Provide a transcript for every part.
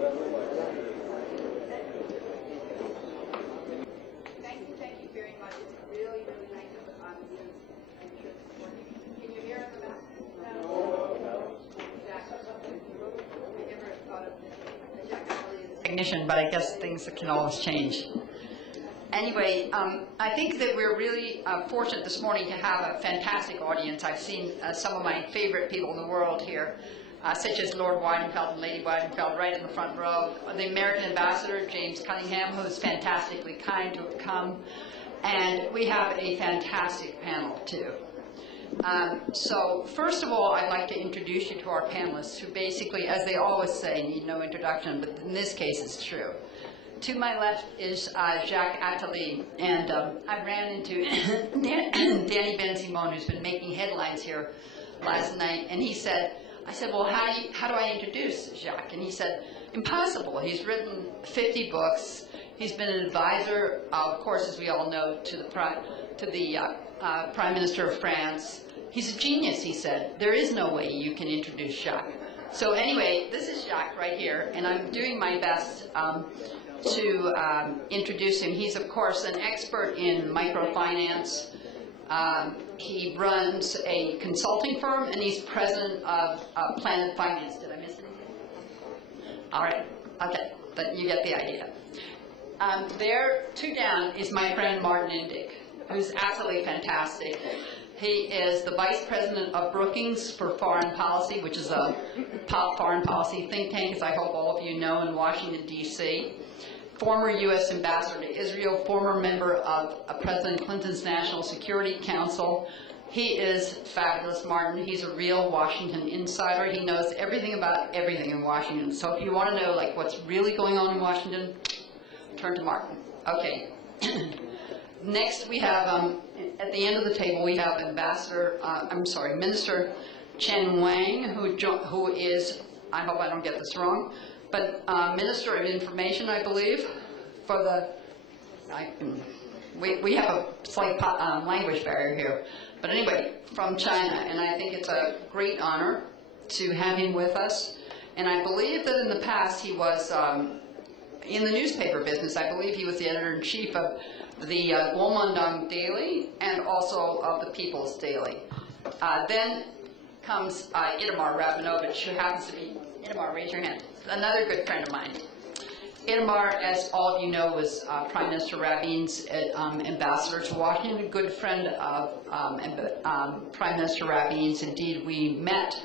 Thank you very much. It's really, really nice of you. I'm sure it's important. Can you hear us about I never thought of technician, but I guess things can always change. Anyway, I think that we're really fortunate this morning to have a fantastic audience. I've seen some of my favorite people in the world here, such as Lord Weidenfeld and Lady Weidenfeld right in the front row, the American Ambassador, James Cunningham, who is fantastically kind to have come, and we have a fantastic panel, too. So first of all, I'd like to introduce you to our panelists, who basically, as they always say, need no introduction, but in this case it's true. To my left is Jacques Attali, and I ran into Danny Ben-Simon, who's been making headlines here last night, and I said, well, how do I introduce Jacques? And he said, impossible. He's written 50 books. He's been an advisor, of course, as we all know, to the Prime Minister of France. He's a genius, he said. There is no way you can introduce Jacques. So anyway, this is Jacques right here, and I'm doing my best to introduce him. He's, of course, an expert in microfinance. He runs a consulting firm, and he's president of Planet Finance. Did I miss anything? All right. Okay. But you get the idea. There, two down, is my friend Martin Indyk, who's absolutely fantastic. He is the vice president of Brookings for Foreign Policy, which is a top foreign policy think tank, as I hope all of you know, in Washington, D.C. Former U.S. ambassador to Israel, former member of President Clinton's National Security Council. He is fabulous, Martin. He's a real Washington insider. He knows everything about everything in Washington. So if you want to know like what's really going on in Washington, turn to Martin. Okay. Next we have, at the end of the table, we have Minister Chen Wang, who is, I hope I don't get this wrong, but Minister of Information, I believe, for the, we have a slight language barrier here. But anyway, from China, and I think it's a great honor to have him with us. And I believe that in the past he was in the newspaper business. I believe he was the editor-in-chief of the Guomindang Daily and also of the People's Daily. Then comes Itamar Rabinovich, who happens to be, Itamar, raise your hand, another good friend of mine. Itamar, as all of you know, was Prime Minister Rabin's ambassador to Washington, a good friend of Prime Minister Rabin's. Indeed, we met,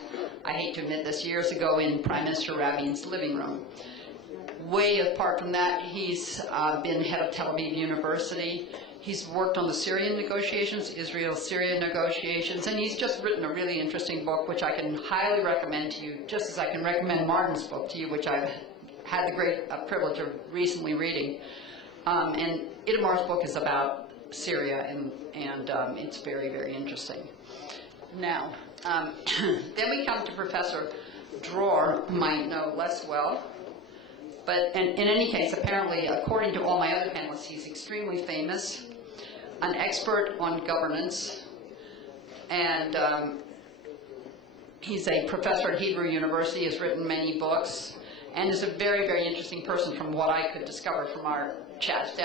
I hate to admit this, years ago in Prime Minister Rabin's living room. Way apart from that, he's been head of Tel Aviv University. He's worked on the Syrian negotiations, Israel-Syria negotiations, and he's just written a really interesting book, which I can highly recommend to you, just as I can recommend Martin's book to you, which I've had the great privilege of recently reading. And Itamar's book is about Syria, and it's very, very interesting. Now, then we come to Professor Dror, who might know less well. But in any case, apparently, according to all my other panelists, he's extremely famous, an expert on governance, and he's a professor at Hebrew University, has written many books, and is a very, very interesting person from what I could discover from our chats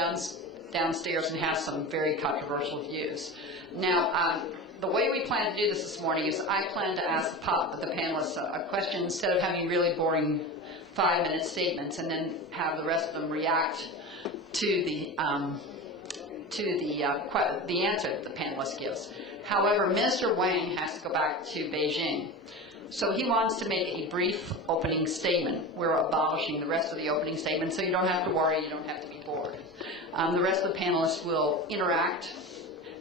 downstairs, and has some very controversial views. Now, the way we plan to do this morning is I plan to ask the panelists a question instead of having really boring 5-minute statements, and then have the rest of them react to the answer that the panelist gives. However, Minister Wang has to go back to Beijing, so he wants to make a brief opening statement. We're abolishing the rest of the opening statement, so you don't have to worry, you don't have to be bored. The rest of the panelists will interact,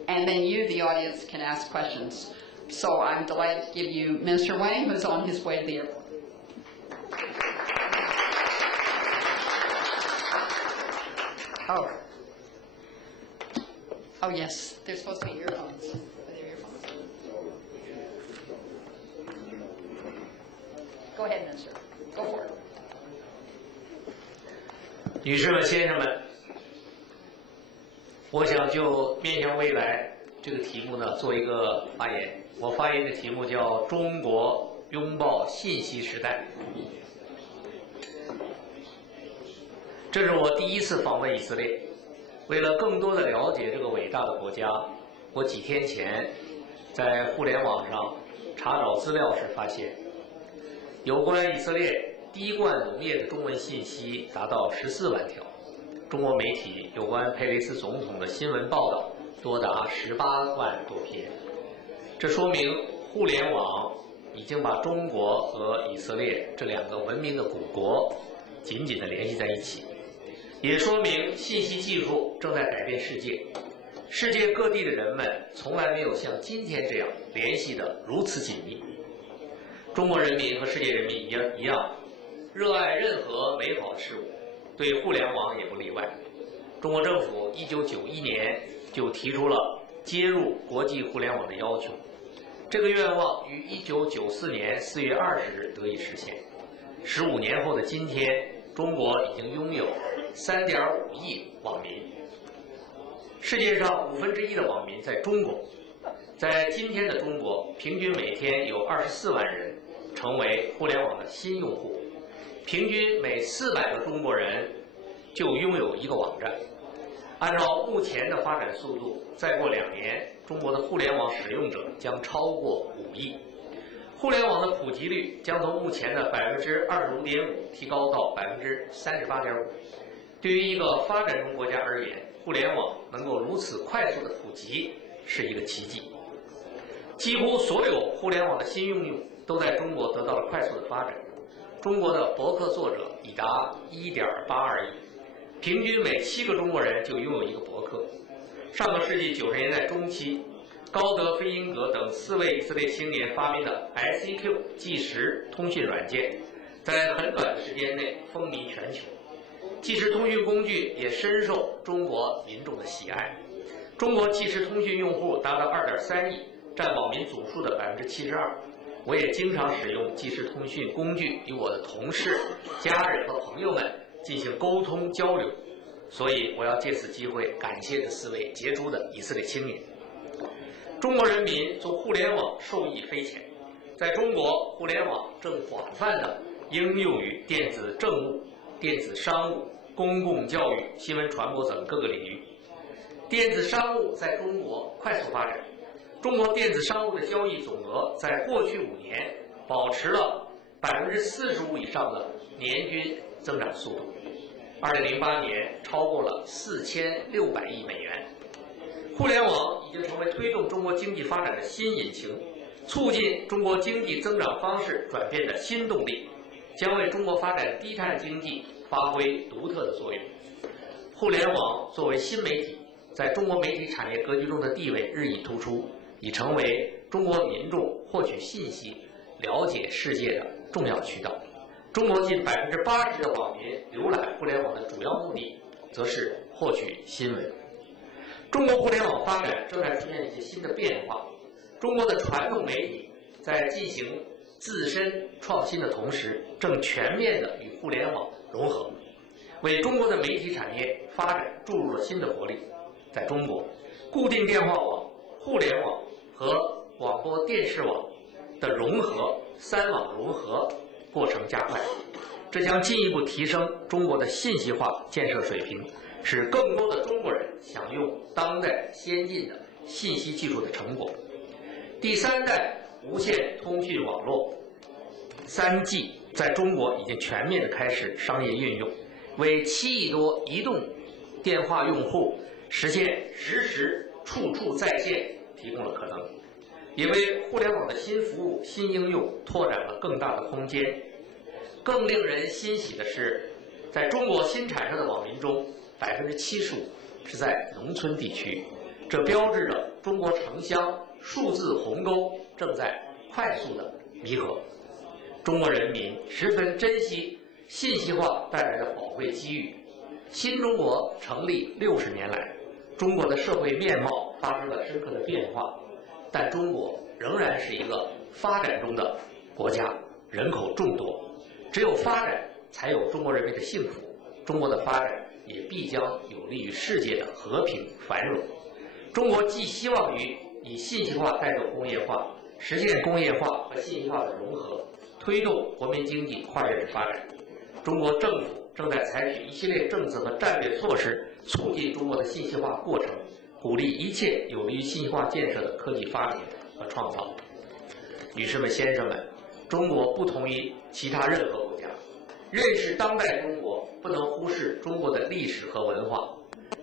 and then you, the audience, can ask questions. So I'm delighted to give you Minister Wang, who's on his way to the airport. Oh yes, there's supposed to be earphones. Are there earphones? Go ahead, Minister. Go for it. 女士们、先生们，我想就面向未来这个题目呢做一个发言。我发言的题目叫"中国拥抱信息时代"。这是我第一次访问以色列。为了更多的了解这个伟大的国家，我几天前在互联网上查找资料时发现，有关以色列第一罐农业的中文信息达到14万条。中国媒体有关佩雷斯总统的新闻报道多达18万多篇。这说明互联网已经把中国和以色列这两个文明的古国紧紧地联系在一起，也说明信息技术正在改变世界。世界各地的人们从来没有像今天这样联系得如此紧密。中国人民和世界人民一样，热爱任何美好的事物，对互联网也不例外。中国政府1991年就提出了接入国际互联网的要求，这个愿望于1994年4月20日得以实现。15年后的今天，中国已经拥有3.5亿网民，世界上1/5的网民在中国。在今天的中国，平均每天有24万人成为互联网的新用户，平均每400个中国人就拥有一个网站。按照目前的发展速度，再过2年，中国的互联网使用者将超过5亿，互联网的普及率将从目前的25.5%提高到38.5%。对于一个发展中国家而言，互联网能够如此快速的普及是一个奇迹。几乎所有互联网的新应用都在中国得到了快速的发展。中国的博客作者已达1.82亿，平均每7个中国人就拥有一个博客。上个世纪90年代中期，高德、菲因格等4位以色列青年发明的 SEQ 即时通讯软件，在很短的时间内风靡全球。即时通讯工具也深受中国民众的喜爱。中国即时通讯用户达到2.3亿，占网民总数的72%。我也经常使用即时通讯工具与我的同事、家人和朋友们进行沟通交流，所以我要借此机会感谢这4位杰出的以色列青年。中国人民从互联网受益匪浅，在中国，互联网正广泛地应用于电子政务、电子商务、公共教育、新闻传播等各个领域。电子商务在中国快速发展，中国电子商务的交易总额在过去5年保持了45%以上的年均增长速度，2008年超过了4600亿美元。互联网已经成为推动中国经济发展的新引擎，促进中国经济增长方式转变的新动力，将为中国发展低碳经济发挥独特的作用。互联网作为新媒体，在中国媒体产业格局中的地位日益突出，已成为中国民众获取信息、了解世界的重要渠道。中国近80%的网民浏览互联网的主要目的，则是获取新闻。中国互联网发展正在出现一些新的变化。中国的传统媒体在进行自身创新的同时，正全面地与互联网融合，为中国的媒体产业发展注入了新的活力。在中国，固定电话网、互联网和广播电视网的融合3网融合过程加快，这将进一步提升中国的信息化建设水平，使更多的中国人享用当代先进的信息技术的成果。第3代无线通讯网络 3G 在中国已经全面地开始商业运用，为7亿多移动电话用户实现实时处处在线提供了可能，也为互联网的新服务、新应用拓展了更大的空间。更令人欣喜的是，在中国新产生的网民中，75%是在农村地区，这标志着中国城乡数字鸿沟正在快速的弥合。中国人民十分珍惜信息化带来的宝贵机遇。新中国成立60年来，中国的社会面貌发生了深刻的变化，但中国仍然是一个发展中的国家，人口众多。只有发展，才有中国人民的幸福。中国的发展也必将有利于世界的和平繁荣。中国寄希望于以信息化带动工业化，实现工业化和信息化的融合，推动国民经济跨越式发展。中国政府正在采取一系列政策和战略措施，促进中国的信息化过程，鼓励一切有利于信息化建设的科技发明和创造。女士们、先生们，中国不同于其他任何国家，认识当代中国不能忽视中国的历史和文化。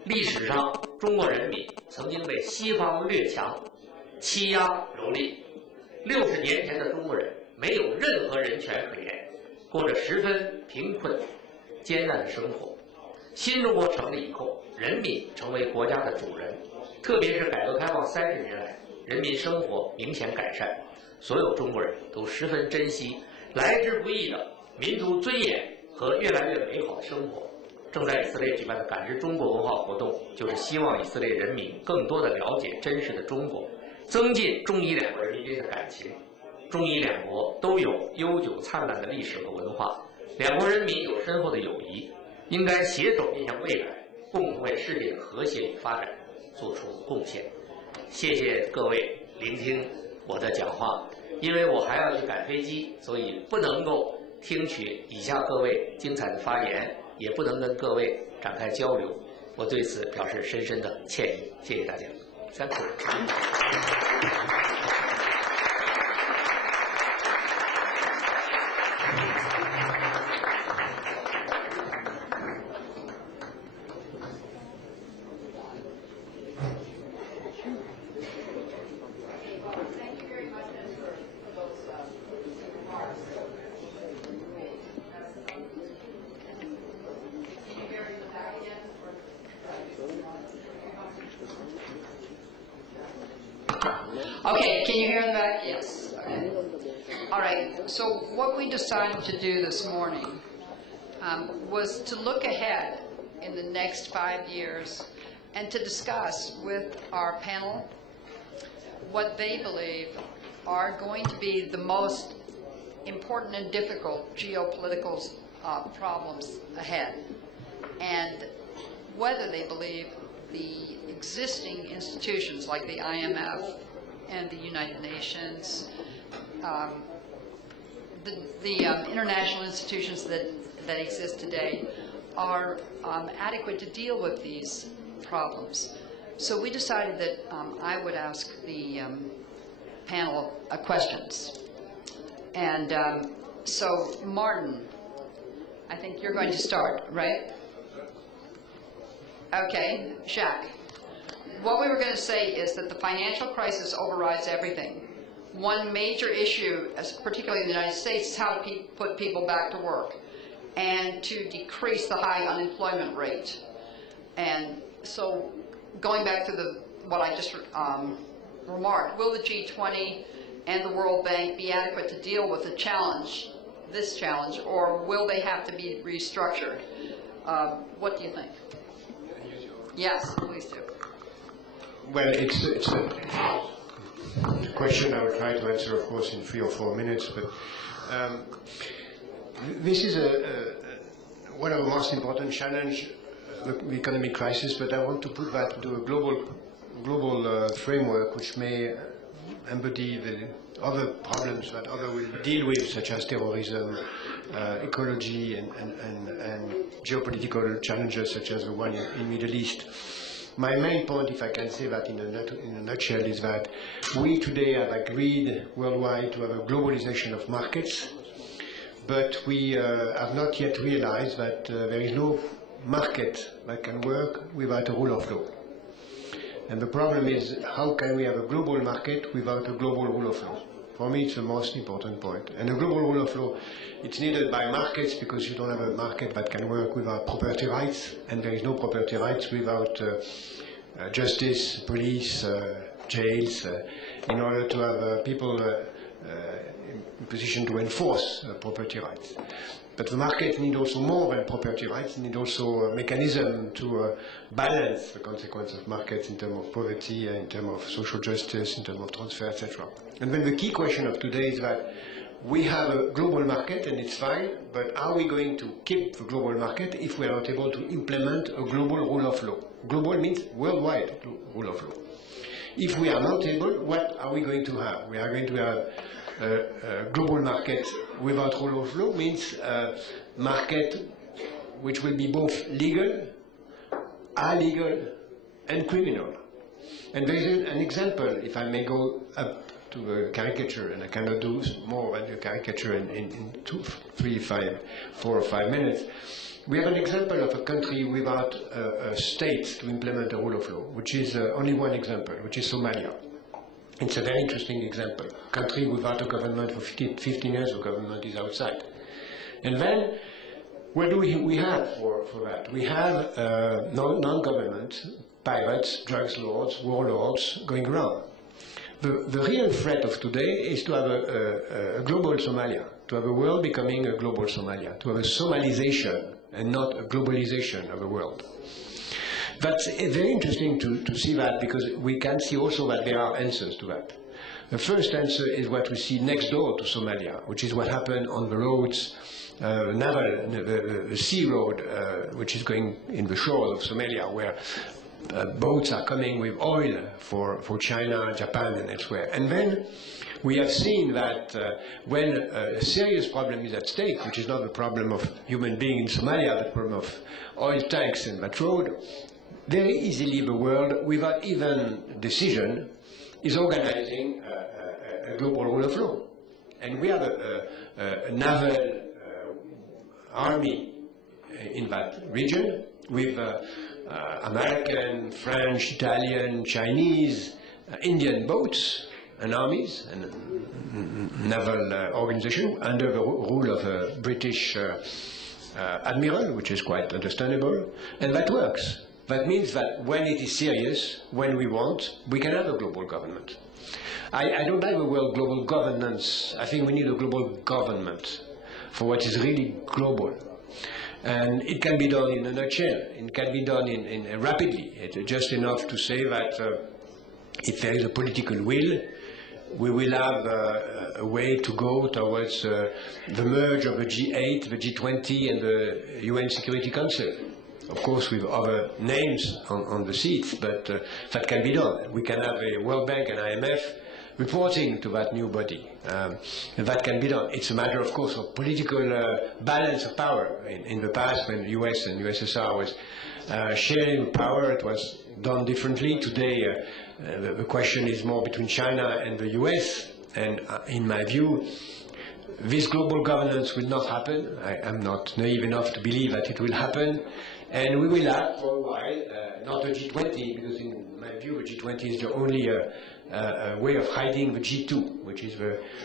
历史上，中国人民曾经被西方列强欺压蹂躏，60年前的中国人没有任何人权可言，过着十分贫困、艰难的生活。新中国成立以后，人民成为国家的主人，特别是改革开放30年来，人民生活明显改善，所有中国人都十分珍惜来之不易的民族尊严和越来越美好的生活。正在以色列举办的感知中国文化活动，就是希望以色列人民更多的了解真实的中国，增进中以两国人民间的感情。中以两国都有悠久灿烂的历史和文化，两国人民有深厚的友谊，应该携手面向未来，共同为世界的和谐与发展做出贡献。谢谢各位聆听我的讲话，因为我还要去赶飞机，所以不能够听取以下各位精彩的发言，也不能跟各位展开交流，我对此表示深深的歉意。谢谢大家。Thank you. Okay, can you hear in the back? Yes. Okay. All right, so what we decided to do this morning was to look ahead in the next 5 years and to discuss with our panel what they believe are going to be the most important and difficult geopolitical problems ahead, and whether they believe the existing institutions like the IMF and the United Nations, the international institutions that exist today are adequate to deal with these problems. So we decided that I would ask the panel questions. And so Martin, I think you're going to start, right? Okay, Jacques. What we were going to say is that the financial crisis overrides everything. One major issue, particularly in the United States, is how to put people back to work and to decrease the high unemployment rate. And so going back to what I just remarked, will the G20 and the World Bank be adequate to deal with this challenge, or will they have to be restructured? What do you think? Yes, please do. Well, it's a question I will try to answer, of course, in 3 or 4 minutes. But this is one of the most important challenges, the economic crisis. But I want to put that into a global framework, which may embody the other problems that others will deal with, such as terrorism, ecology, and geopolitical challenges, such as the one in the Middle East. My main point, if I can say that in a nutshell, is that we today have agreed worldwide to have a globalization of markets, but we have not yet realized that there is no market that can work without a rule of law. And the problem is, how can we have a global market without a global rule of law? For me, it's the most important point. And a global rule of law, it's needed by markets, because you don't have a market that can work without property rights, and there is no property rights without justice, police, jails, in order to have people in position to enforce property rights. But the market needs also more than property rights, needs also a mechanism to balance the consequence of markets in terms of poverty, in terms of social justice, in terms of transfer, etc. And then the key question of today is that we have a global market, and it's fine, but are we going to keep the global market if we are not able to implement a global rule of law? Global means worldwide rule of law. If we are not able, what are we going to have? We are going to have a global market without rule of law, means market which will be both legal, illegal, and criminal. And there is an example, if I may go up to a caricature, and I cannot do more than a caricature in 4 or 5 minutes. We have an example of a country without a state to implement the rule of law, which is only one example, which is Somalia. It's a very interesting example. A country without a government for 15 years, the government is outside. And then, what do we have for that? We have non-government, pirates, drugs lords, warlords going around. The real threat of today is to have a global Somalia, to have a world becoming a global Somalia, to have a Somalization and not a globalization of the world. That's very interesting to see that, because we can see also that there are answers to that. The first answer is what we see next door to Somalia, which is what happened on the roads, the sea road, which is going in the shores of Somalia, where boats are coming with oil for China, Japan, and elsewhere. And then we have seen that when a serious problem is at stake, which is not the problem of human beings in Somalia, but the problem of oil tanks and that road, very easily the world, without even decision, is organizing a global rule of law. And we have a naval army in that region with American, French, Italian, Chinese, Indian boats and armies and naval organization under the rule of a British admiral, which is quite understandable, and that works. That means that when it is serious, when we want, we can have a global government. I don't like the word global governance. I think we need a global government for what is really global. And it can be done in a nutshell. It can be done rapidly. It's just enough to say that if there is a political will, we will have a way to go towards the merge of the G8, the G20, and the UN Security Council. Of course, with other names on the seats, but that can be done. We can have a World Bank and IMF reporting to that new body. And that can be done. It's a matter, of course, of political balance of power. In the past, when the US and USSR was sharing power, it was done differently. Today, the question is more between China and the US. And in my view, this global governance will not happen. I am not naive enough to believe that it will happen. And we will have, for a while, not a G20, because in my view, the G20 is the only a way of hiding the G2, which is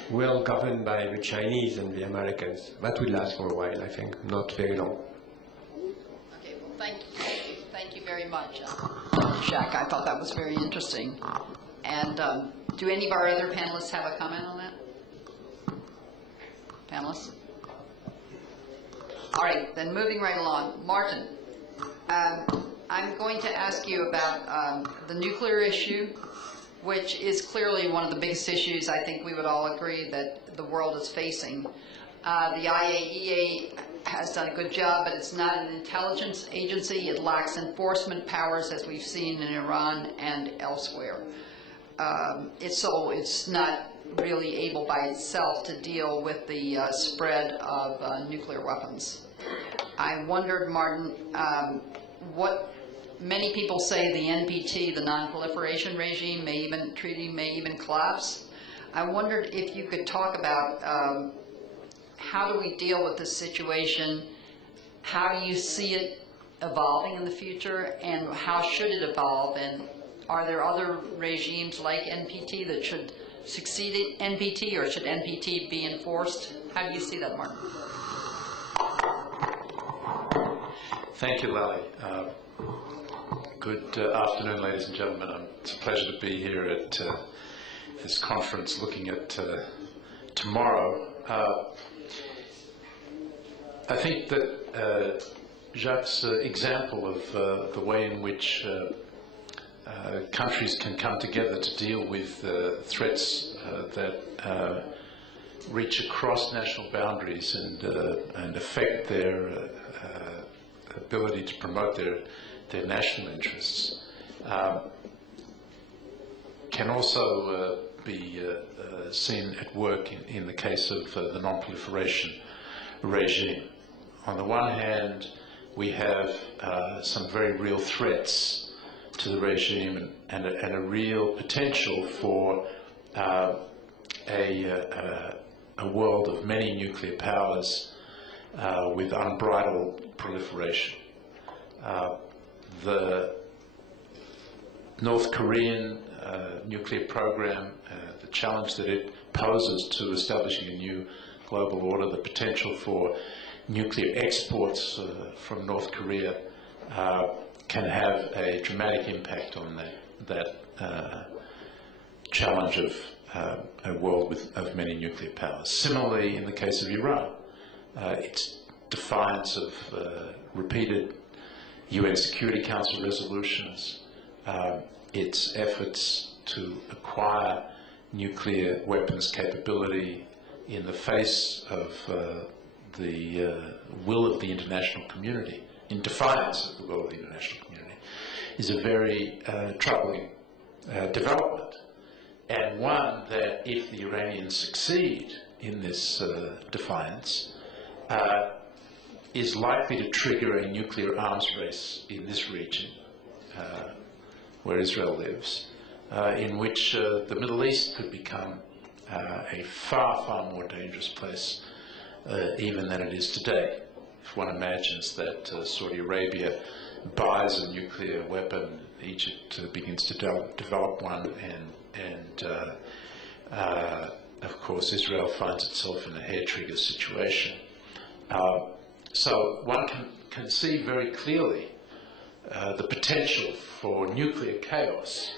well governed by the Chinese and the Americans. That will last for a while, I think, not very long. Okay, well, thank you very much, Jacques. I thought that was very interesting. And do any of our other panelists have a comment on that? Panelists? All right, then moving right along. Martin, I'm going to ask you about the nuclear issue, which is clearly one of the biggest issues I think we would all agree that the world is facing. The IAEA has done a good job, but it's not an intelligence agency. It lacks enforcement powers, as we've seen in Iran and elsewhere. It's not really able by itself to deal with the spread of nuclear weapons. I wondered, Martin, what many people say the NPT, the non-proliferation regime, treaty may even collapse. I wondered if you could talk about how do we deal with this situation, how do you see it evolving in the future, and how should it evolve, and are there other regimes like NPT that should succeed NPT, or should NPT be enforced? How do you see that, Martin? Thank you, Lally. Good afternoon, ladies and gentlemen. It's a pleasure to be here at this conference looking at tomorrow. I think that Jacques' example of the way in which countries can come together to deal with threats that reach across national boundaries and affect their ability to promote their national interests can also be seen at work in the case of the non-proliferation regime. On the one hand, we have some very real threats to the regime and a real potential for a world of many nuclear powers with unbridled proliferation. The North Korean nuclear program, the challenge that it poses to establishing a new global order, the potential for nuclear exports from North Korea can have a dramatic impact on that challenge of a world of many nuclear powers. Similarly, in the case of Iran, its defiance of repeated UN Security Council resolutions, its efforts to acquire nuclear weapons capability in the face of the will of the international community, in defiance of the will of the international community, is a very troubling development, and one that, if the Iranians succeed in this defiance, is likely to trigger a nuclear arms race in this region, where Israel lives, in which the Middle East could become a far, far more dangerous place even than it is today. If one imagines that Saudi Arabia buys a nuclear weapon, Egypt begins to develop one, and of course Israel finds itself in a hair-trigger situation. So one can see very clearly the potential for nuclear chaos,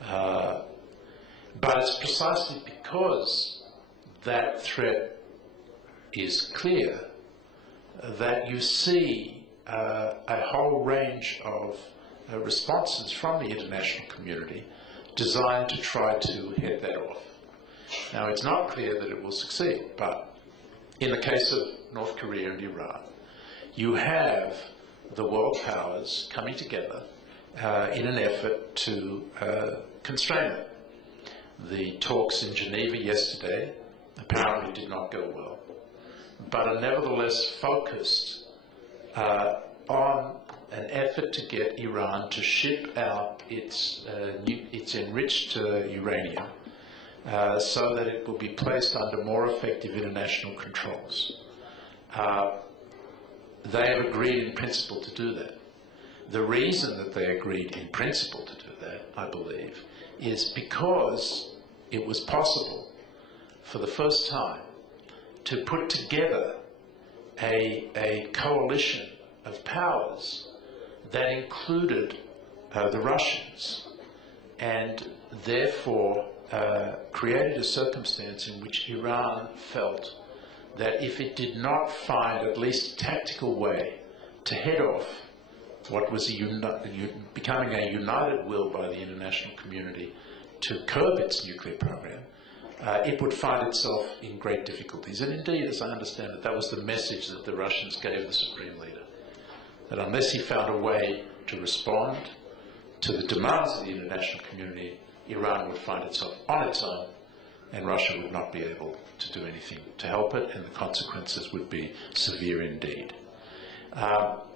but it's precisely because that threat is clear that you see a whole range of responses from the international community designed to try to head that off. Now, it's not clear that it will succeed, but in the case of North Korea and Iran, you have the world powers coming together in an effort to constrain it. The talks in Geneva yesterday apparently did not go well, but are nevertheless focused on an effort to get Iran to ship out its enriched uranium so that it will be placed under more effective international controls. They have agreed in principle to do that. The reason that they agreed in principle to do that, I believe, is because it was possible for the first time to put together a coalition of powers that included the Russians, and therefore created a circumstance in which Iran felt that if it did not find at least a tactical way to head off what was becoming a united will by the international community to curb its nuclear program, it would find itself in great difficulties. And indeed, as I understand it, that was the message that the Russians gave the Supreme Leader, that unless he found a way to respond to the demands of the international community, Iran would find itself on its own, and Russia would not be able to do anything to help it, and the consequences would be severe indeed.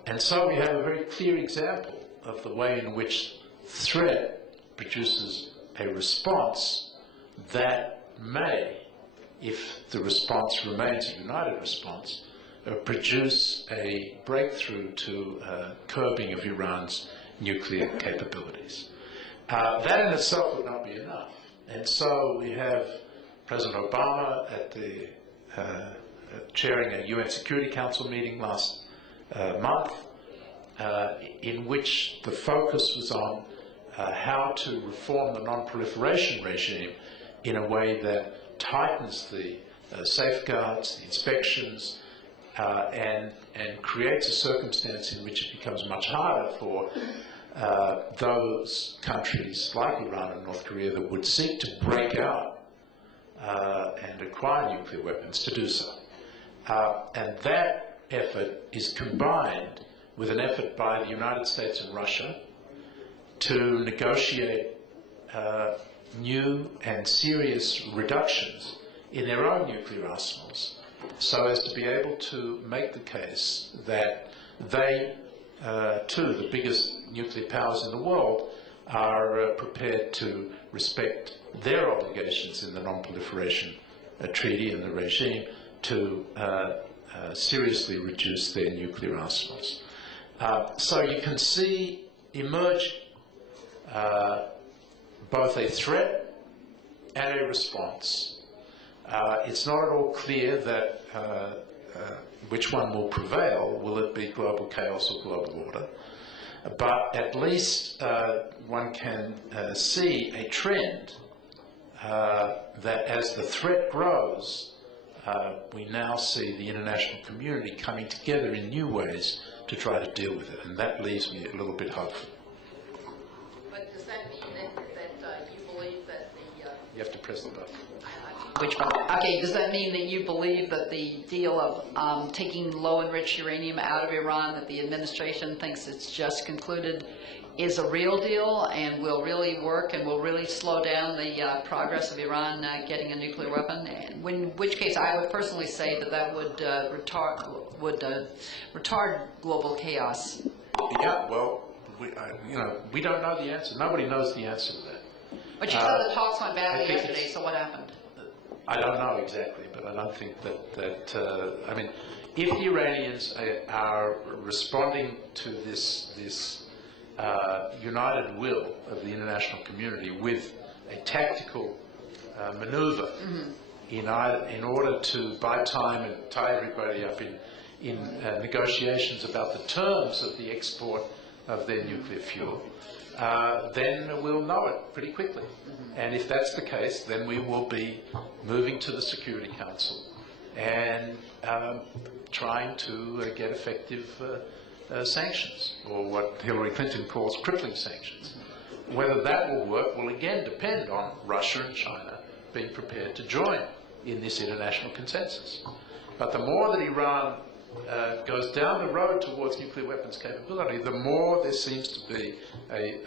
And so we have a very clear example of the way in which threat produces a response that may, if the response remains a united response, produce a breakthrough to curbing of Iran's nuclear capabilities. That in itself would not be enough. And so we have President Obama at the chairing a UN Security Council meeting last month, in which the focus was on how to reform the non-proliferation regime in a way that tightens the safeguards, the inspections, and creates a circumstance in which it becomes much harder for those countries like Iran and North Korea that would seek to break out and acquire nuclear weapons to do so. And that effort is combined with an effort by the United States and Russia to negotiate new and serious reductions in their own nuclear arsenals, so as to be able to make the case that they too, the biggest nuclear powers in the world, are prepared to respect their obligations in the non-proliferation treaty and the regime to seriously reduce their nuclear arsenals. So you can see emerge both a threat and a response. It's not at all clear that which one will prevail. Will it be global chaos or global order? But at least one can see a trend that as the threat grows, we now see the international community coming together in new ways to try to deal with it, and that leaves me a little bit hopeful. But does that mean that you believe that the... You have to press the button. Which one? Okay, does that mean that you believe that the deal of taking low-enriched uranium out of Iran, that the administration thinks it's just concluded, is a real deal and will really work and will really slow down the progress of Iran getting a nuclear weapon? In which case, I would personally say that that would retard global chaos. Yeah, well, we don't know the answer. Nobody knows the answer to that. But you said the talks went badly yesterday, so what happened? I don't know exactly, but I don't think that I mean, if the Iranians are responding to this united will of the international community with a tactical maneuver in order to buy time and tie everybody up in negotiations about the terms of the export of their nuclear fuel, then we'll know it pretty quickly. And if that's the case, then we will be moving to the Security Council and trying to get effective sanctions, or what Hillary Clinton calls crippling sanctions. Whether that will work will again depend on Russia and China being prepared to join in this international consensus. But the more that Iran goes down the road towards nuclear weapons capability, the more there seems to be a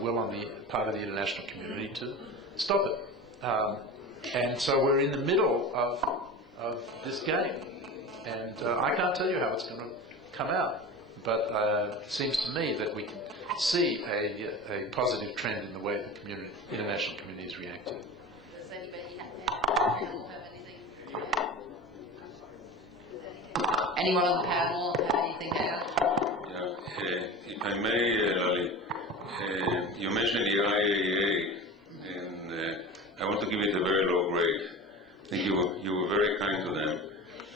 will on the part of the international community to stop it. And so we're in the middle of this game. And I can't tell you how it's going to come out, but it seems to me that we can see a positive trend in the way the international community is reacting. Does anybody have anything? Anyone on the panel have anything to add? Yeah, if I may, Lali, you mentioned the IAEA, and I want to give it a very low grade. I think you were very kind to them.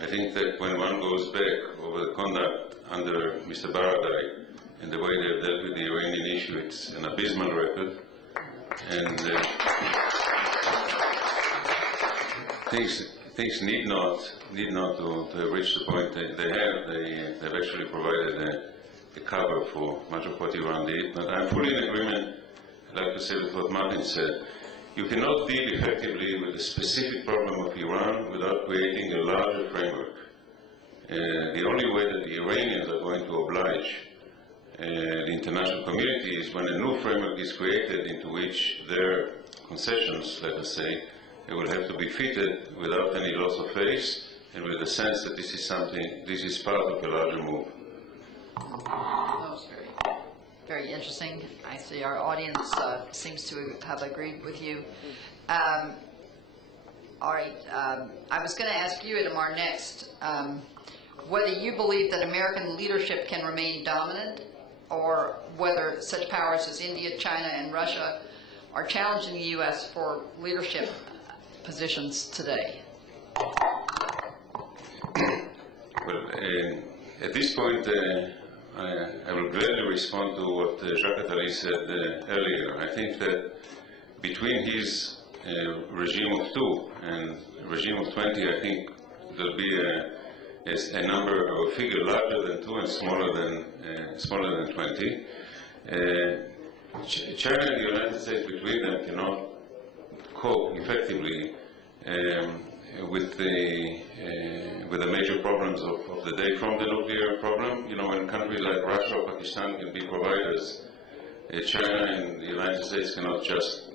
I think that when one goes back over the conduct under Mr. Baradei and the way they have dealt with the Iranian issue, it's an abysmal record, and things need not to have reached the point that they have. They've actually provided the cover for much of what Iran did. But I'm fully in agreement, I'd like to say, with what Martin said. You cannot deal effectively with the specific problem of Iran without creating a larger framework. The only way that the Iranians are going to oblige the international community is when a new framework is created into which their concessions, let us say, it will have to be fitted without any loss of face and with the sense that this is part of a larger move. That was very interesting. I see our audience seems to have agreed with you. All right, I was going to ask you, Itamar, next, whether you believe that American leadership can remain dominant, or whether such powers as India, China, and Russia are challenging the U.S. for leadership positions today. Well, at this point, I will gladly respond to what Jacques Attali said earlier. I think that between his regime of 2 and regime of 20, I think there'll be a number or a figure larger than 2 and smaller than 20. China and the United States between them cannot cope effectively with the major problems of the day, from the nuclear problem. You know, when countries like Russia or Pakistan can be providers, China and the United States cannot just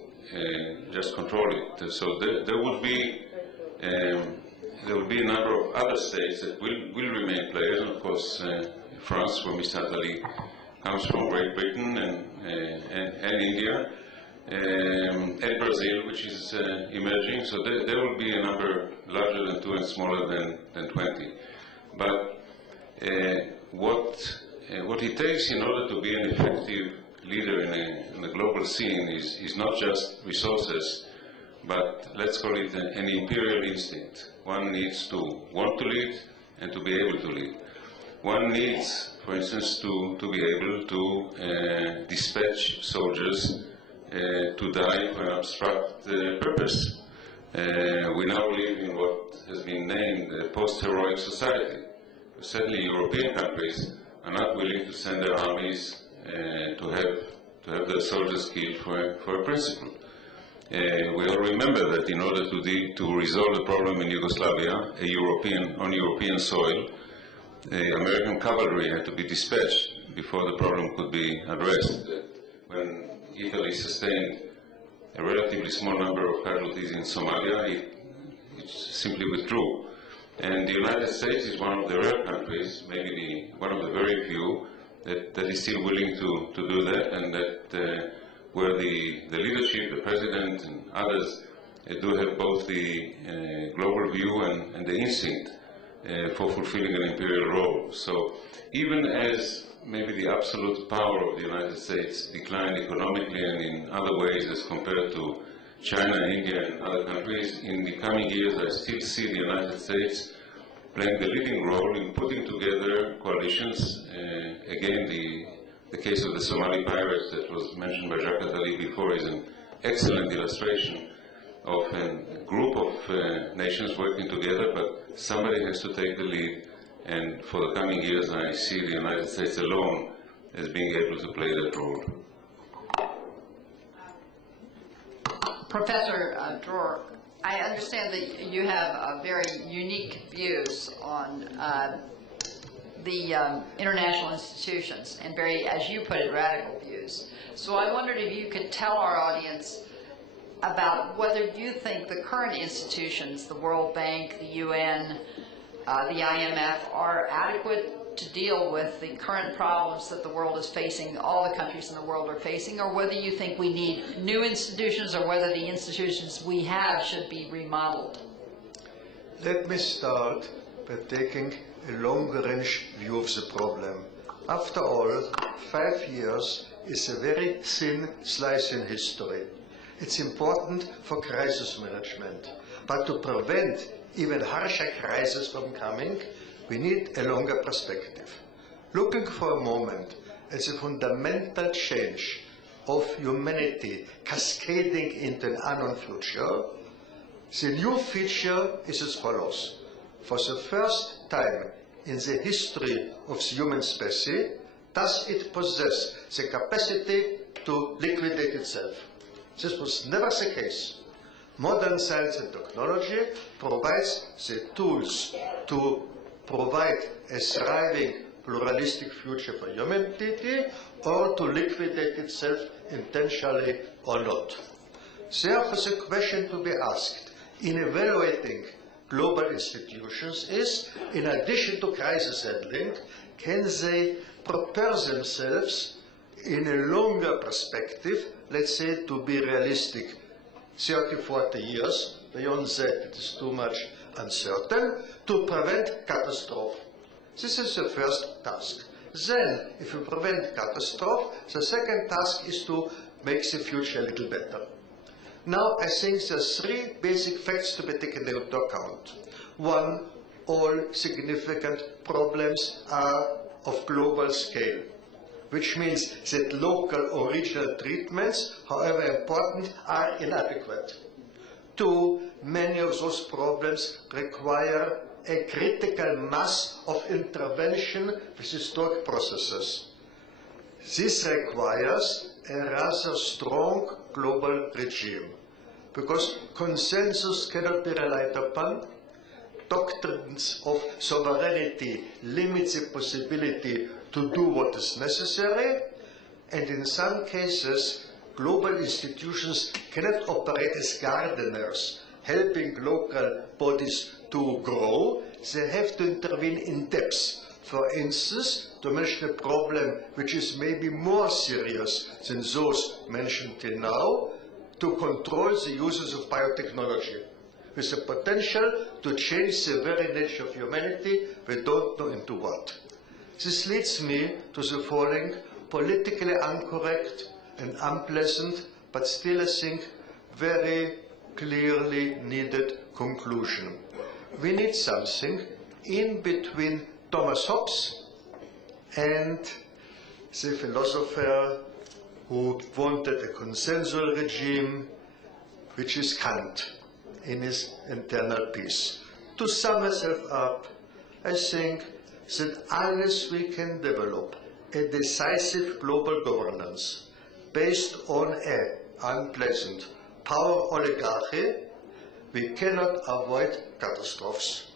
control it. So there would be a number of other states that will remain players, and of course France, where Mr. Attali comes from, Great Britain, and India, and Brazil, which is emerging. So there will be a number larger than 2 and smaller than 20. But what it takes in order to be an effective leader in the global scene is not just resources, but let's call it an imperial instinct. One needs to want to lead and to be able to lead. One needs, for instance, to be able to dispatch soldiers to die for an abstract purpose. We now live in what has been named a post-heroic society. Certainly European countries are not willing to send their armies to have their soldiers killed for a principle. We all remember that in order to resolve the problem in Yugoslavia, on European soil, American cavalry had to be dispatched before the problem could be addressed. When Italy sustained a relatively small number of casualties in Somalia, it simply withdrew. And the United States is one of the rare countries, maybe one of the very few, that is still willing to do that, and that where the leadership, the president and others do have both the global view and the instinct for fulfilling an imperial role. So even as maybe the absolute power of the United States declined economically and in other ways as compared to China, India and other countries, in the coming years I still see the United States playing the leading role in putting together coalitions. Again, the case of the Somali pirates that was mentioned by Jacques Attali before is an excellent illustration of a group of nations working together, but somebody has to take the lead, and for the coming years I see the United States alone as being able to play that role. Professor Dror, I understand that you have very unique views on the international institutions, and very, as you put it, radical views. So I wondered if you could tell our audience about whether you think the current institutions, the World Bank, the UN, the IMF, are adequate to deal with the current problems that the world is facing, all the countries in the world are facing, or whether you think we need new institutions, or whether the institutions we have should be remodeled. Let me start by taking a long-range view of the problem. After all, 5 years is a very thin slice in history. It's important for crisis management, but to prevent even harsher crises from coming, we need a longer perspective. Looking for a moment at the fundamental change of humanity cascading into an unknown future, the new feature is as follows. For the first time in the history of the human species, does it possess the capacity to liquidate itself? This was never the case. Modern science and technology provides the tools to provide a thriving pluralistic future for humanity, or to liquidate itself intentionally or not. Therefore, the question to be asked in evaluating global institutions is, in addition to crisis handling, can they prepare themselves in a longer perspective, let's say to be realistic, 30, 40 years, beyond that it is too much uncertain, to prevent catastrophe. This is the first task. Then, if you prevent catastrophe, the second task is to make the future a little better. Now, I think there's 3 basic facts to be taken into account. One, all significant problems are of global scale, which means that local or regional treatments, however important, are inadequate. 2, many of those problems require a critical mass of intervention with historic processes. This requires a rather strong global regime, because consensus cannot be relied upon. Doctrines of sovereignty limit the possibility to do what is necessary, and in some cases, global institutions cannot operate as gardeners, helping local bodies to grow. They have to intervene in depth For instance, to mention a problem which is maybe more serious than those mentioned till now, to control the uses of biotechnology, with the potential to change the very nature of humanity, we don't know into what. This leads me to the following politically incorrect and unpleasant, but still I think very clearly needed conclusion. We need something in between Thomas Hobbes and the philosopher who wanted a consensual regime, which is Kant in his internal peace. To sum myself up, I think that unless we can develop a decisive global governance based on an unpleasant power oligarchy, we cannot avoid catastrophes.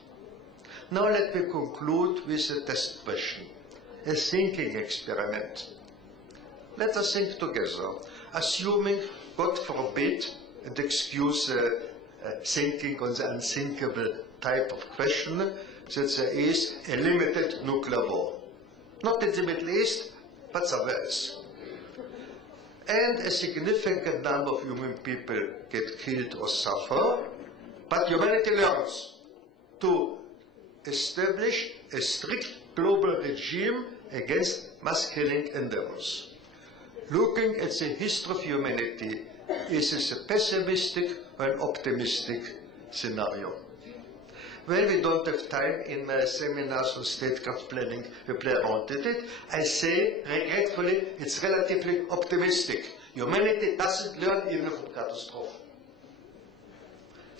Now let me conclude with a test question, a thinking experiment. Let us think together, assuming, God forbid, and excuse thinking on the unthinkable type of question, that there is a limited nuclear war. Not in the Middle East, but somewhere else. And a significant number of human people get killed or suffer, but humanity learns to establish a strict global regime against mass killing endeavors. Looking at the history of humanity, is this a pessimistic or an optimistic scenario? When we don't have time in my seminars on statecraft planning, we play around with it. I say, regretfully, it's relatively optimistic. Humanity doesn't learn even from catastrophe.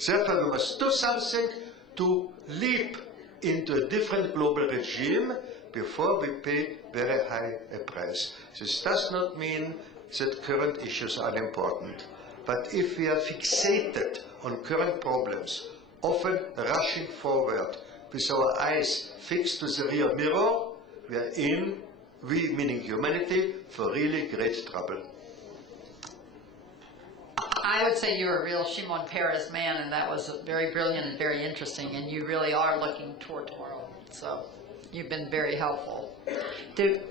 Therefore, we must do something to leap into a different global regime before we pay very high a price. This does not mean that current issues are unimportant. But if we are fixated on current problems, often rushing forward with our eyes fixed to the rear mirror, we are in, we meaning humanity, for really great trouble. I would say you're a real Shimon Peres man, and that was very brilliant and very interesting, and you really are looking toward tomorrow. So you've been very helpful.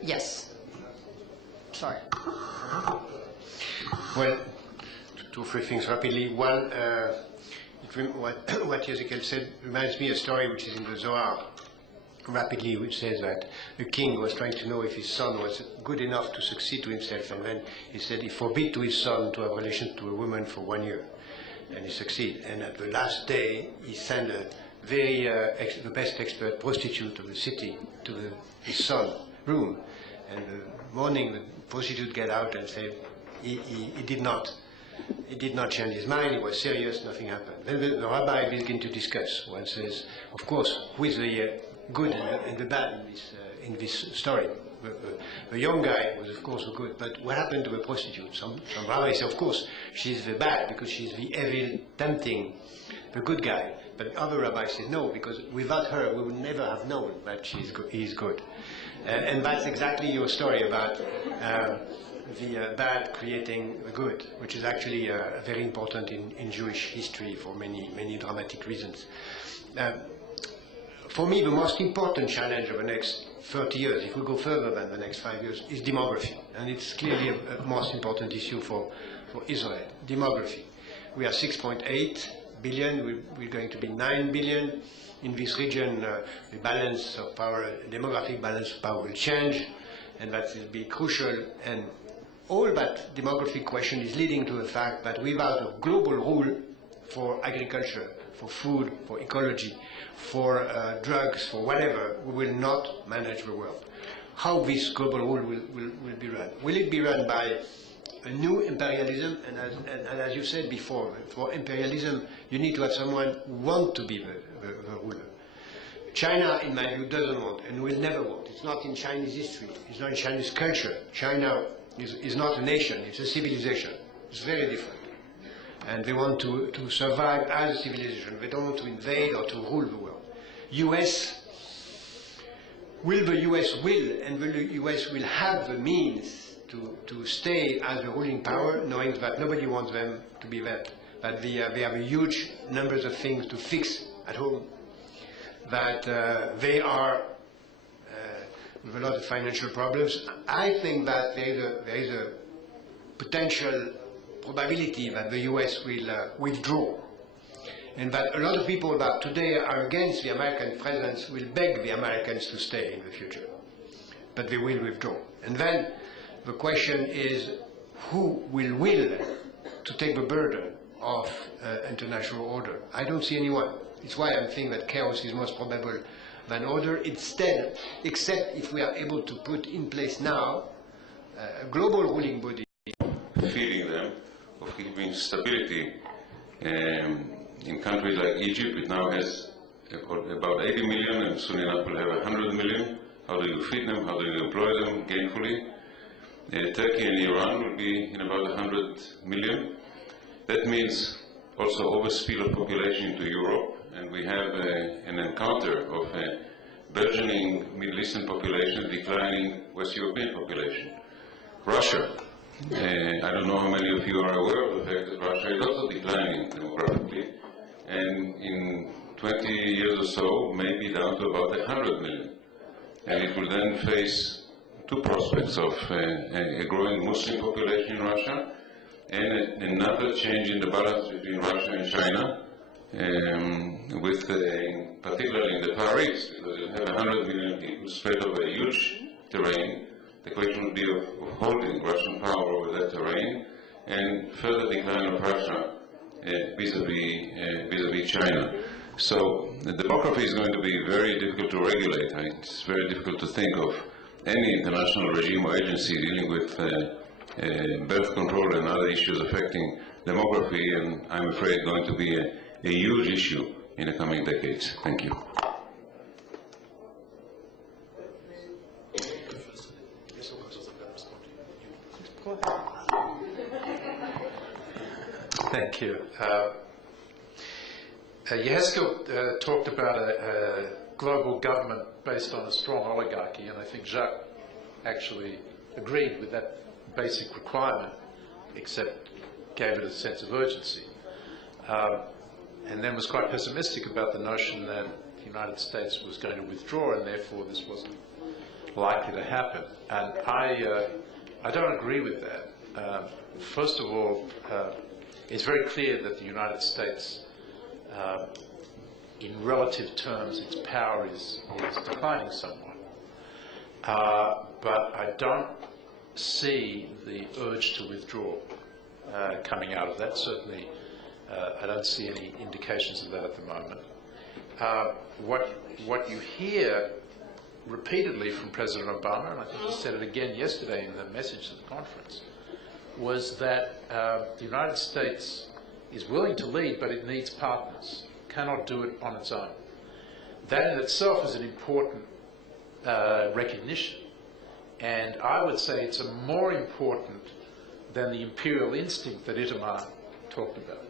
Yes. Sorry. Well, two or three things rapidly. One, what Ezekiel said reminds me of a story which is in the Zohar, rapidly, which says that the king was trying to know if his son was good enough to succeed to himself, and then he said he forbid to his son to have relations to a woman for 1 year, and he succeeded. And at the last day, he sent a very the best expert prostitute of the city to his son's room, and the morning the prostitute get out and said he did not change his mind, he was serious, nothing happened. Then the rabbi began to discuss. One says, of course, who is the good and the bad in this story? The young guy was, of course, the good, but what happened to the prostitute? Some rabbis say, of course, she's the bad because she's the evil, tempting the good guy. But other rabbis say, no, because without her, we would never have known that he's good. And that's exactly your story about the bad creating the good, which is actually very important in Jewish history for many dramatic reasons. For me, the most important challenge of the next 30 years, if we go further than the next 5 years, is demography. And it's clearly a most important issue for Israel, demography. We are 6.8 billion, we're going to be 9 billion. In this region, the balance of power, demographic balance of power will change, and that will be crucial. And all that demographic question is leading to the fact that without a global rule for agriculture, for food, for ecology, for drugs, for whatever, we will not manage the world. How this global rule will be run? Will it be run by a new imperialism? And as you said before, for imperialism, you need to have someone who wants to be the ruler. China, in my view, doesn't want and will never want. It's not in Chinese history. It's not in Chinese culture. China is not a nation. It's a civilization. It's very different. And they want to survive as a civilization. They don't want to invade or to rule the world. Will the US will have the means to stay as a ruling power, knowing that nobody wants them to be that they have huge numbers of things to fix at home, that they are with a lot of financial problems. I think that there is a potential probability that the US will withdraw, and that a lot of people that today are against the American presence will beg the Americans to stay in the future, but they will withdraw. And then the question is, who will to take the burden of international order? I don't see anyone. It's why I'm thinking that chaos is most probable than order, except if we are able to put in place now a global ruling body. Feeding them, of giving stability. In countries like Egypt, it now has about 80 million, and soon enough will have 100 million. How do you feed them? How do you employ them gainfully? Turkey and Iran will be in about 100 million. That means also overspill of population into Europe, and we have an encounter of a burgeoning Middle Eastern population, declining West European population. Russia. I don't know how many of you are aware of the fact that Russia is also declining demographically, and in 20 years or so, maybe down to about 100 million. And it will then face two prospects of a growing Muslim population in Russia and another change in the balance between Russia and China, with particularly in the Far East, because you have 100 million people spread over a huge terrain. The question would be of holding Russian power over that terrain and further decline of Russia vis-a-vis China. So the demography is going to be very difficult to regulate. It's very difficult to think of any international regime or agency dealing with birth control and other issues affecting demography, and I'm afraid going to be a huge issue in the coming decades. Thank you. Thank you. Eshkol talked about a global government based on a strong oligarchy, and I think Jacques actually agreed with that basic requirement, except gave it a sense of urgency. And then was quite pessimistic about the notion that the United States was going to withdraw, and therefore this wasn't likely to happen. And I don't agree with that. First of all, it's very clear that the United States, in relative terms, its power is declining somewhat. But I don't see the urge to withdraw coming out of that. Certainly, I don't see any indications of that at the moment. What you hear repeatedly from President Obama, and I think he said it again yesterday in the message to the conference, was that the United States is willing to lead, but it needs partners, cannot do it on its own. That in itself is an important recognition, and I would say it's more important than the imperial instinct that Itamar talked about.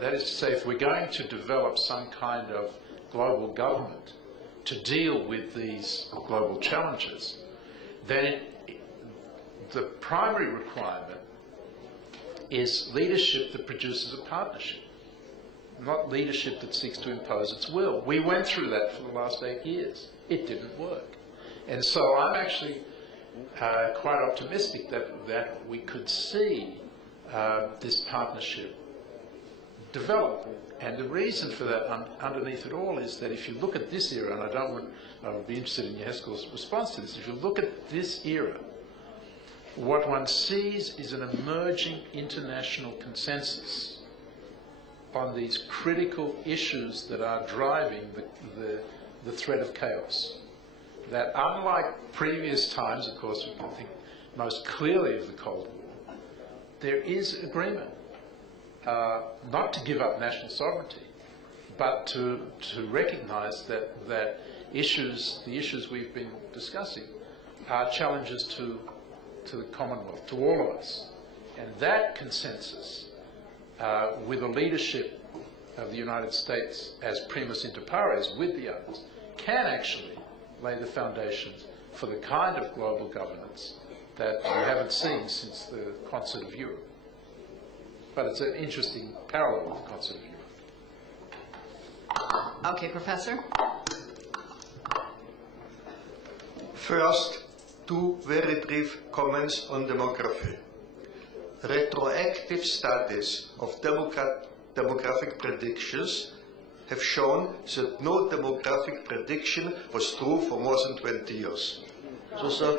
That is to say, if we're going to develop some kind of global government to deal with these global challenges, then the primary requirement is leadership that produces a partnership, not leadership that seeks to impose its will. We went through that for the last 8 years. It didn't work. And so I'm actually quite optimistic that we could see this partnership develop. And the reason for that underneath it all is that if you look at this era, and I would be interested in Eshkol's response to this, if you look at this era, what one sees is an emerging international consensus on these critical issues that are driving the threat of chaos. That unlike previous times, of course, we can think most clearly of the Cold War, there is agreement not to give up national sovereignty, but to recognize that the issues we've been discussing are challenges to the Commonwealth, to all of us. And that consensus, with the leadership of the United States as primus inter pares with the others, can actually lay the foundations for the kind of global governance that we haven't seen since the Concert of Europe. But it's an interesting parallel with the Concert of Europe. Okay, Professor. First, two very brief comments on demography. Retroactive studies of demographic predictions have shown that no demographic prediction was true for more than 20 years. So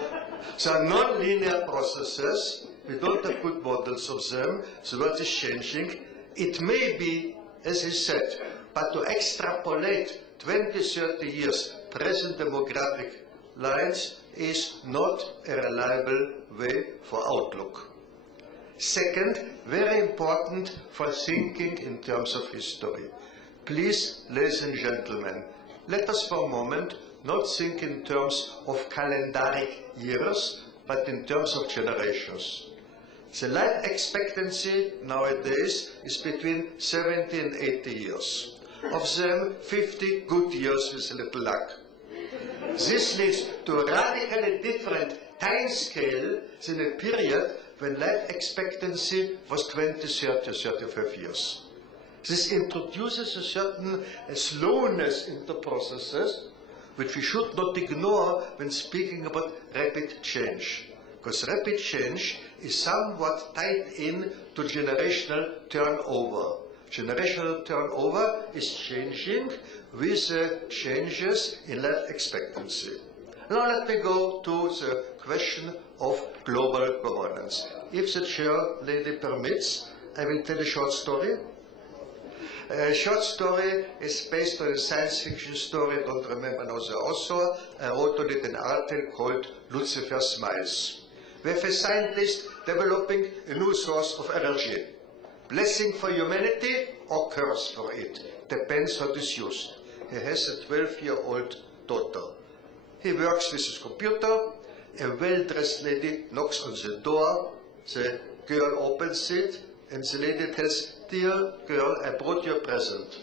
are non-linear processes. We don't have good models of them. The world is changing. It may be, as he said, but to extrapolate 20, 30 years present demographic lines is not a reliable way for outlook. Second, very important for thinking in terms of history. Please, ladies and gentlemen, let us for a moment not think in terms of calendaric years, but in terms of generations. The life expectancy nowadays is between 70 and 80 years. Of them, 50 good years with a little luck. This leads to a radically different time scale than a period when life expectancy was 20, 30, 35 years. This introduces a certain slowness in the processes, which we should not ignore when speaking about rapid change. Because rapid change is somewhat tied in to generational turnover. Generational turnover is changing with the changes in life expectancy. Now let me go to the question of global governance. If the chair lady permits, I will tell a short story. A short story is based on a science fiction story, I don't remember now the author. I wrote on it an article called Lucifer Smiles. We have a scientist developing a new source of energy. Blessing for humanity or curse for it, depends how it is used. He has a 12-year-old daughter. He works with his computer. A well-dressed lady knocks on the door. The girl opens it, and the lady tells, "Dear girl, I brought you a present."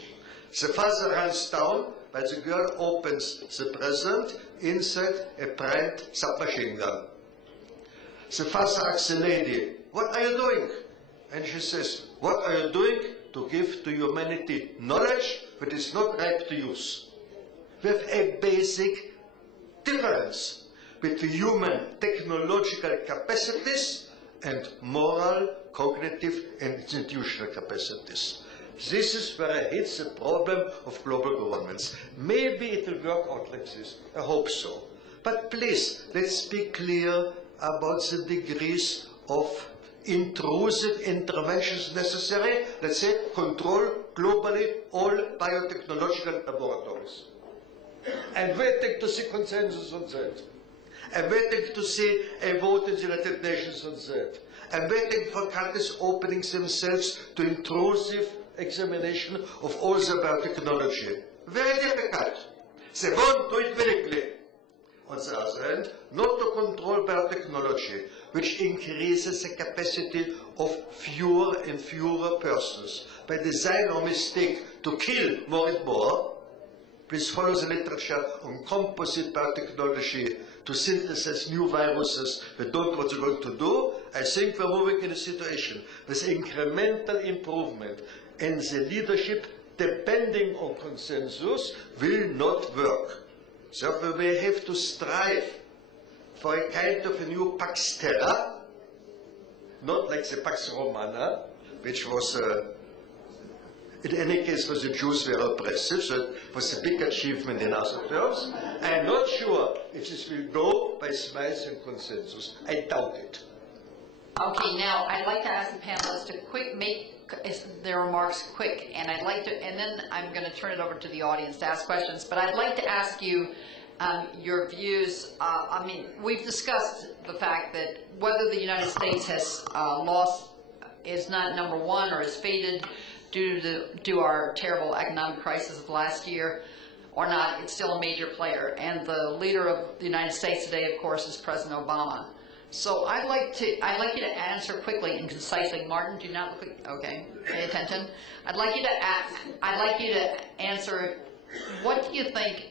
The father runs down, but the girl opens the present inside a primed submachine gun. The father asks the lady, "What are you doing?" And she says, "What are you doing? To give to humanity knowledge that is not ripe to use." We have a basic difference between human technological capacities and moral, cognitive, and institutional capacities. This is where I hit the problem of global governments. Maybe it will work out like this. I hope so. But please, let's be clear about the degrees of intrusive interventions necessary. Let's say control globally all biotechnological laboratories. I'm waiting to see consensus on that. I'm waiting to see a vote in the United Nations on that. I'm waiting for countries opening themselves to intrusive examination of all the biotechnology. Very difficult. They won't do it willingly. On the other hand, not to control biotechnology, which increases the capacity of fewer and fewer persons, by design or mistake, to kill more and more. Please follow the literature on composite biotechnology to synthesize new viruses. We don't know what we're going to do. I think we're moving in a situation with incremental improvement, and the leadership, depending on consensus, will not work. So we have to strive for a kind of a new Pax Terra, not like the Pax Romana, which was, in any case, for the Jews were oppressive, so it was a big achievement in other terms. I'm not sure if this will go by smiles and consensus. I doubt it. Okay, now I'd like to ask the panelists to make their remarks quick, and and then I'm going to turn it over to the audience to ask questions. But I'd like to ask you your views. I mean, we've discussed the fact that whether the United States has is not number one or is faded due to our terrible economic crisis of last year or not, it's still a major player. And the leader of the United States today, of course, is President Obama. So I'd like you to answer quickly and concisely. Martin, do not look at, okay, pay attention. I'd like you to answer, what do you think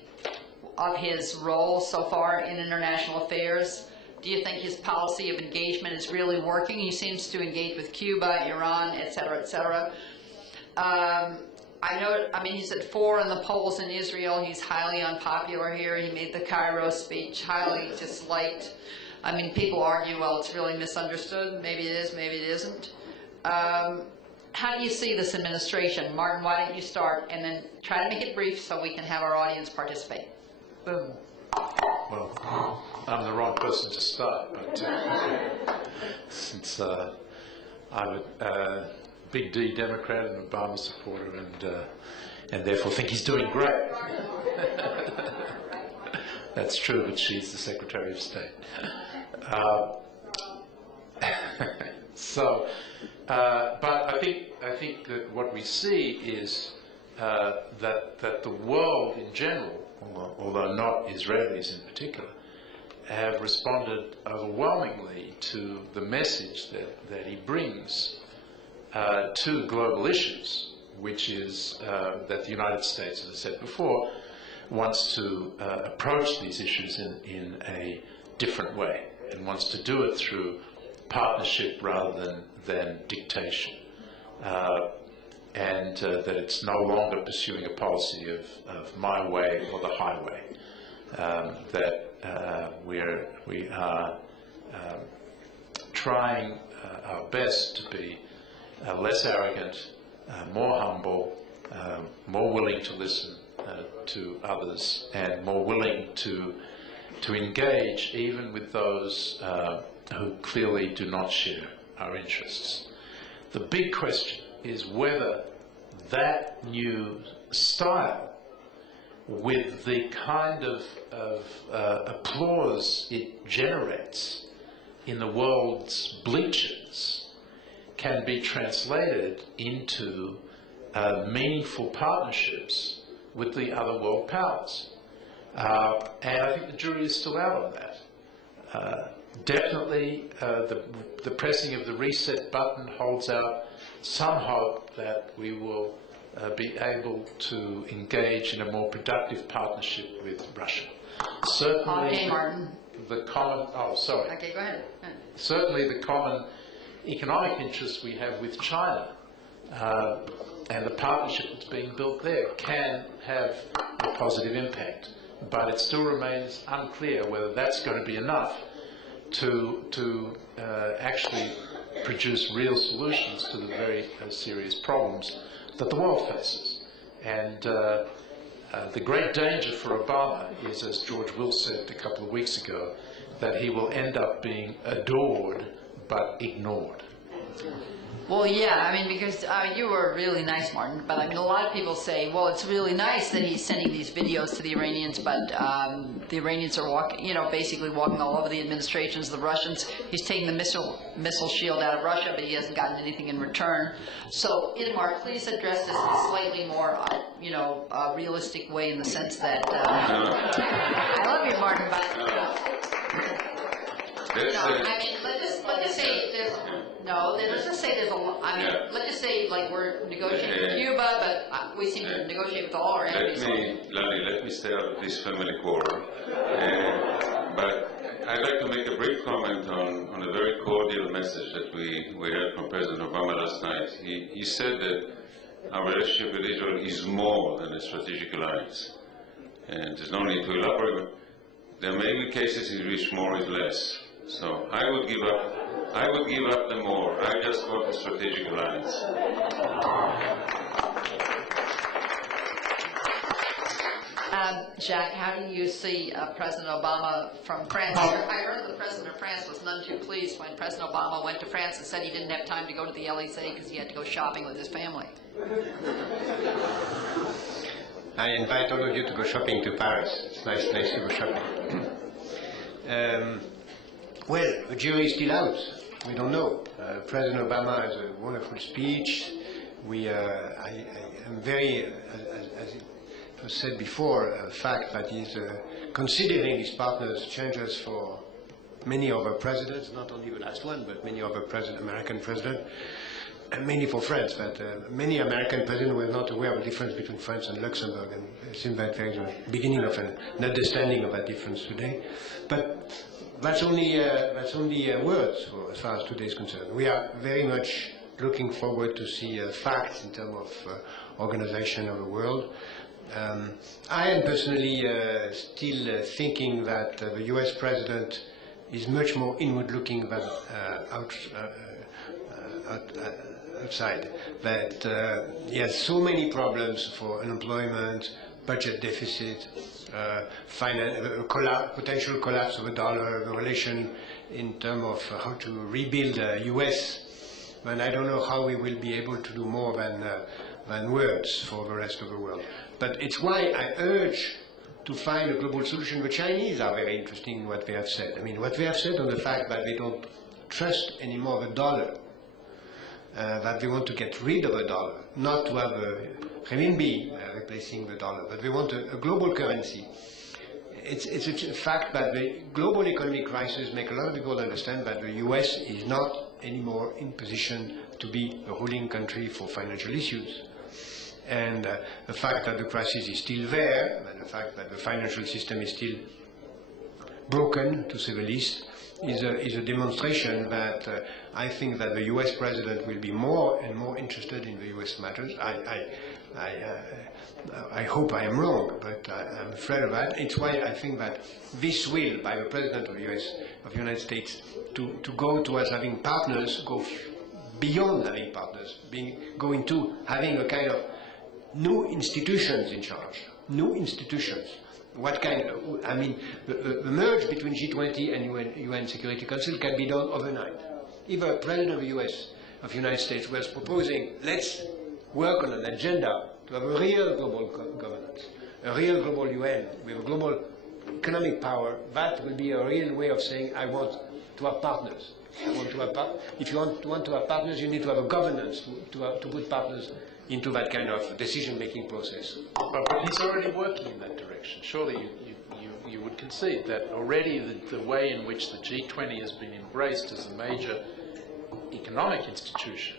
of his role so far in international affairs? Do you think his policy of engagement is really working? He seems to engage with Cuba, Iran, et cetera, et cetera. I know, I mean, he's at 4 in the polls in Israel. He's highly unpopular here. He made the Cairo speech, highly disliked. I mean, people argue, well, it's really misunderstood. Maybe it is, maybe it isn't. How do you see this administration? Martin, why don't you start, and then try to make it brief so we can have our audience participate. Boom. Well, I'm the wrong person to start, but since I'm a big D Democrat and Obama supporter, and therefore think he's doing great. That's true, but she's the Secretary of State. But I think that what we see is that the world in general, although not Israelis in particular, have responded overwhelmingly to the message that he brings to global issues, which is that the United States, as I said before, wants to approach these issues in a different way and wants to do it through partnership rather than dictation. And that it's no longer pursuing a policy of my way or the highway. That we are trying our best to be less arrogant, more humble, more willing to listen to others, and more willing to engage even with those who clearly do not share our interests. The big question is whether that new style, with the kind of applause it generates in the world's bleachers, can be translated into meaningful partnerships with the other world powers. And I think the jury is still out on that. Definitely the pressing of the reset button holds out some hope that we will be able to engage in a more productive partnership with Russia. Certainly, Okay, Martin. the common. Oh, sorry. Okay, go ahead. Certainly, the common economic interests we have with China and the partnership that's being built there can have a positive impact, but it still remains unclear whether that's going to be enough to actually produce real solutions to the very serious problems that the world faces. And the great danger for Obama is, as George Will said a couple of weeks ago, that he will end up being adored but ignored. Well, yeah, I mean, because you were really nice, Martin, but I mean, a lot of people say, well, it's really nice that he's sending these videos to the Iranians, but the Iranians are walking, basically walking all over the administrations, the Russians. He's taking the missile shield out of Russia, but he hasn't gotten anything in return. So, Inmar, please address this in a slightly more, realistic way, in the sense that, I love you, Martin, but, I mean, let's just say there's, let's just say there's a lot, let's just say, like, we're negotiating with Cuba, but we seem to negotiate with all our enemies. Let me stay out of this family quarrel. But I'd like to make a brief comment on a very cordial message that we heard from President Obama last night. He said that our relationship with Israel is more than a strategic alliance. And there's no need to elaborate, but there may be cases in which more is less. So I would give up the more. I just want a strategic alliance. Jacques, how do you see President Obama from France? I heard the President of France was none too pleased when President Obama went to France and said he didn't have time to go to the Elysee because he had to go shopping with his family. I invite all of you to go shopping to Paris. It's a nice place to go shopping. Well, the jury is still out. We don't know. President Obama has a wonderful speech. I am very, as it was said before, a fact that he's considering his partners changes for many other presidents, not only the last one, but many other American presidents, and mainly for France. But many American presidents were not aware of the difference between France and Luxembourg, and it seems that there is a beginning of an understanding of that difference today. But that's only words as far as today is concerned. We are very much looking forward to see facts in terms of organization of the world. I am personally still thinking that the US president is much more inward-looking than outside. That he has so many problems for unemployment, budget deficit, potential collapse of the dollar, the relation in terms of how to rebuild the US. And I don't know how we will be able to do more than words for the rest of the world. But it's why I urge to find a global solution. The Chinese are very interesting in what they have said. I mean, what they have said on the fact that they don't trust anymore the dollar, that they want to get rid of the dollar, not to have a renminbi replacing the dollar, but they want a global currency. It's a fact that the global economic crisis make a lot of people understand that the US is not anymore in position to be a ruling country for financial issues. And the fact that the crisis is still there, and the fact that the financial system is still broken, to say the least, is a demonstration that I think that the US president will be more and more interested in the US matters. I hope I am wrong, but I'm afraid of that. It's why I think that this will, by the President of the United States, to go towards having partners, go beyond having partners, go into having a kind of new institutions in charge, new institutions. What kind of, I mean, the merge between G20 and UN Security Council can be done overnight. If a President of the United States was proposing, let's work on an agenda to have a real global governance, a real global UN with a global economic power, that will be a real way of saying, I want to have partners. If you want to have partners, you need to have a governance to put partners into that kind of decision-making process. But he's already working in that direction. Surely you would concede that already the way in which the G20 has been embraced as a major economic institution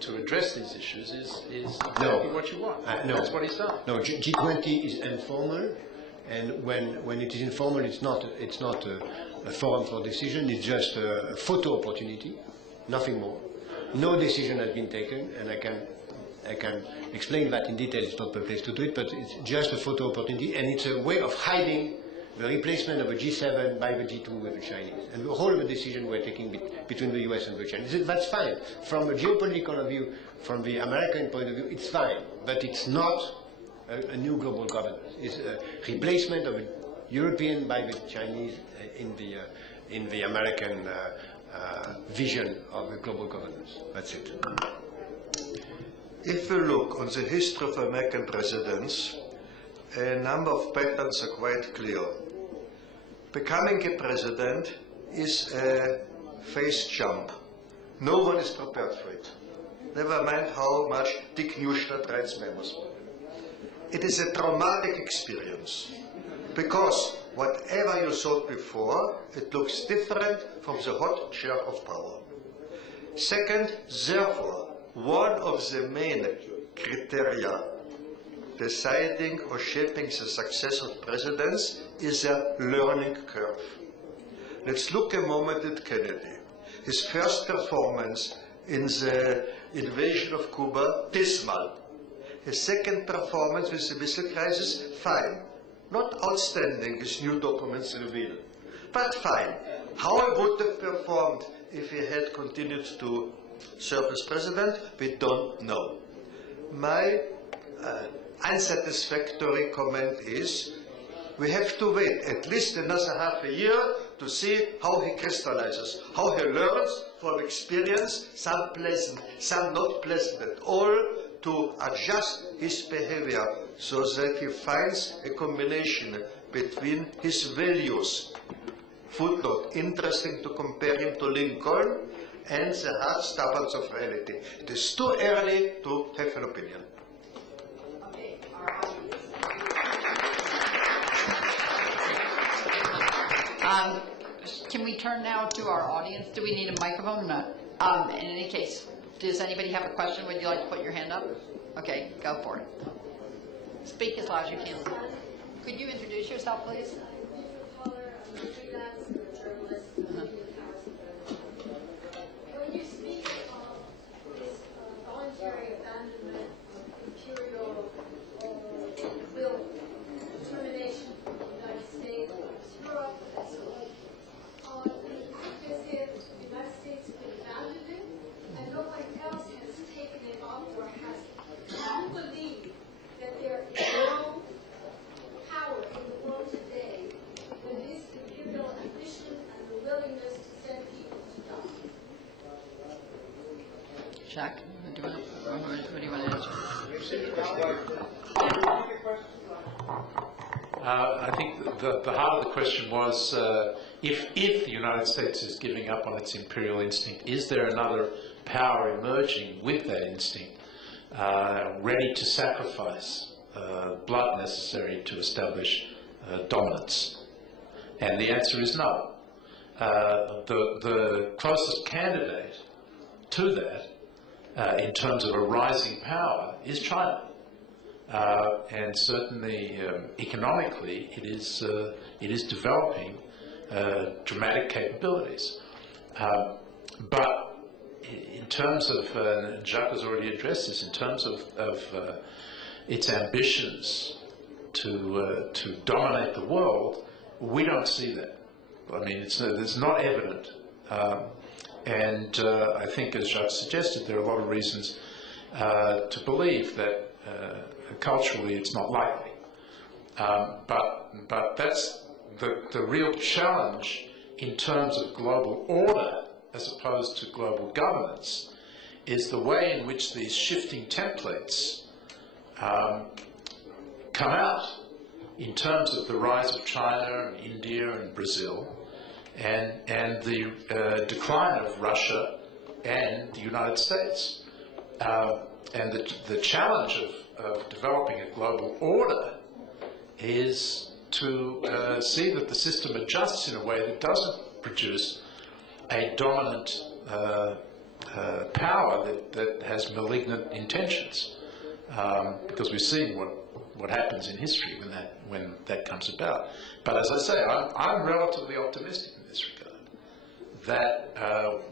to address these issues is exactly what you want. No. That's what he's done. No, G20 is informal, and when it is informal, it's not a forum for decision. It's just a photo opportunity, nothing more. No decision has been taken, and I can explain that in detail. It's not the place to do it, but it's just a photo opportunity, and it's a way of hiding the replacement of a G7 by the G2 with the Chinese. And the whole of the decision we're taking between the US and the Chinese. That's fine. From a geopolitical point of view, from the American point of view, it's fine. But it's not a new global governance. It's a replacement of a European by the Chinese in the American vision of the global governance. That's it. If we look on the history of American presidents, a number of patterns are quite clear. Becoming a president is a face jump. No one is prepared for it. Never mind how much Dick Neustadt writes memos. It is a traumatic experience because whatever you thought before, it looks different from the hot chair of power. Second, therefore, one of the main criteria deciding or shaping the success of presidents is a learning curve. Let's look a moment at Kennedy. His first performance in the invasion of Cuba, dismal. His second performance with the missile crisis, fine. Not outstanding, his new documents reveal, but fine. How he would have performed if he had continued to serve as president, we don't know. My unsatisfactory comment is we have to wait at least another half a year to see how he crystallizes, how he learns from experience, some pleasant, some not pleasant at all, to adjust his behavior so that he finds a combination between his values. Footnote, interesting to compare him to Lincoln, and the hard stubbornness of reality. It is too early to have an opinion. Okay, can we turn now to our audience? Do we need a microphone or not? In any case, does anybody have a question? Would you like to put your hand up? Okay, go for it. Speak as loud as you can. Could you introduce yourself, please? Jack, what do you want to answer? I think the heart of the question was, if the United States is giving up on its imperial instinct, is there another power emerging with that instinct, ready to sacrifice blood necessary to establish dominance? And the answer is no. The closest candidate to that, in terms of a rising power, is China. And certainly economically, it is developing dramatic capabilities. But in terms of, and Jacques has already addressed this, in terms of its ambitions to dominate the world, we don't see that. I mean, it's not evident. And I think, as Jacques suggested, there are a lot of reasons to believe that culturally it's not likely. But that's the real challenge in terms of global order as opposed to global governance, is the way in which these shifting templates come out in terms of the rise of China and India and Brazil, and the decline of Russia and the United States. And the challenge of developing a global order is to see that the system adjusts in a way that doesn't produce a dominant power that has malignant intentions, because we've seen what happens in history when that comes about. But as I say, I'm relatively optimistic in this regard that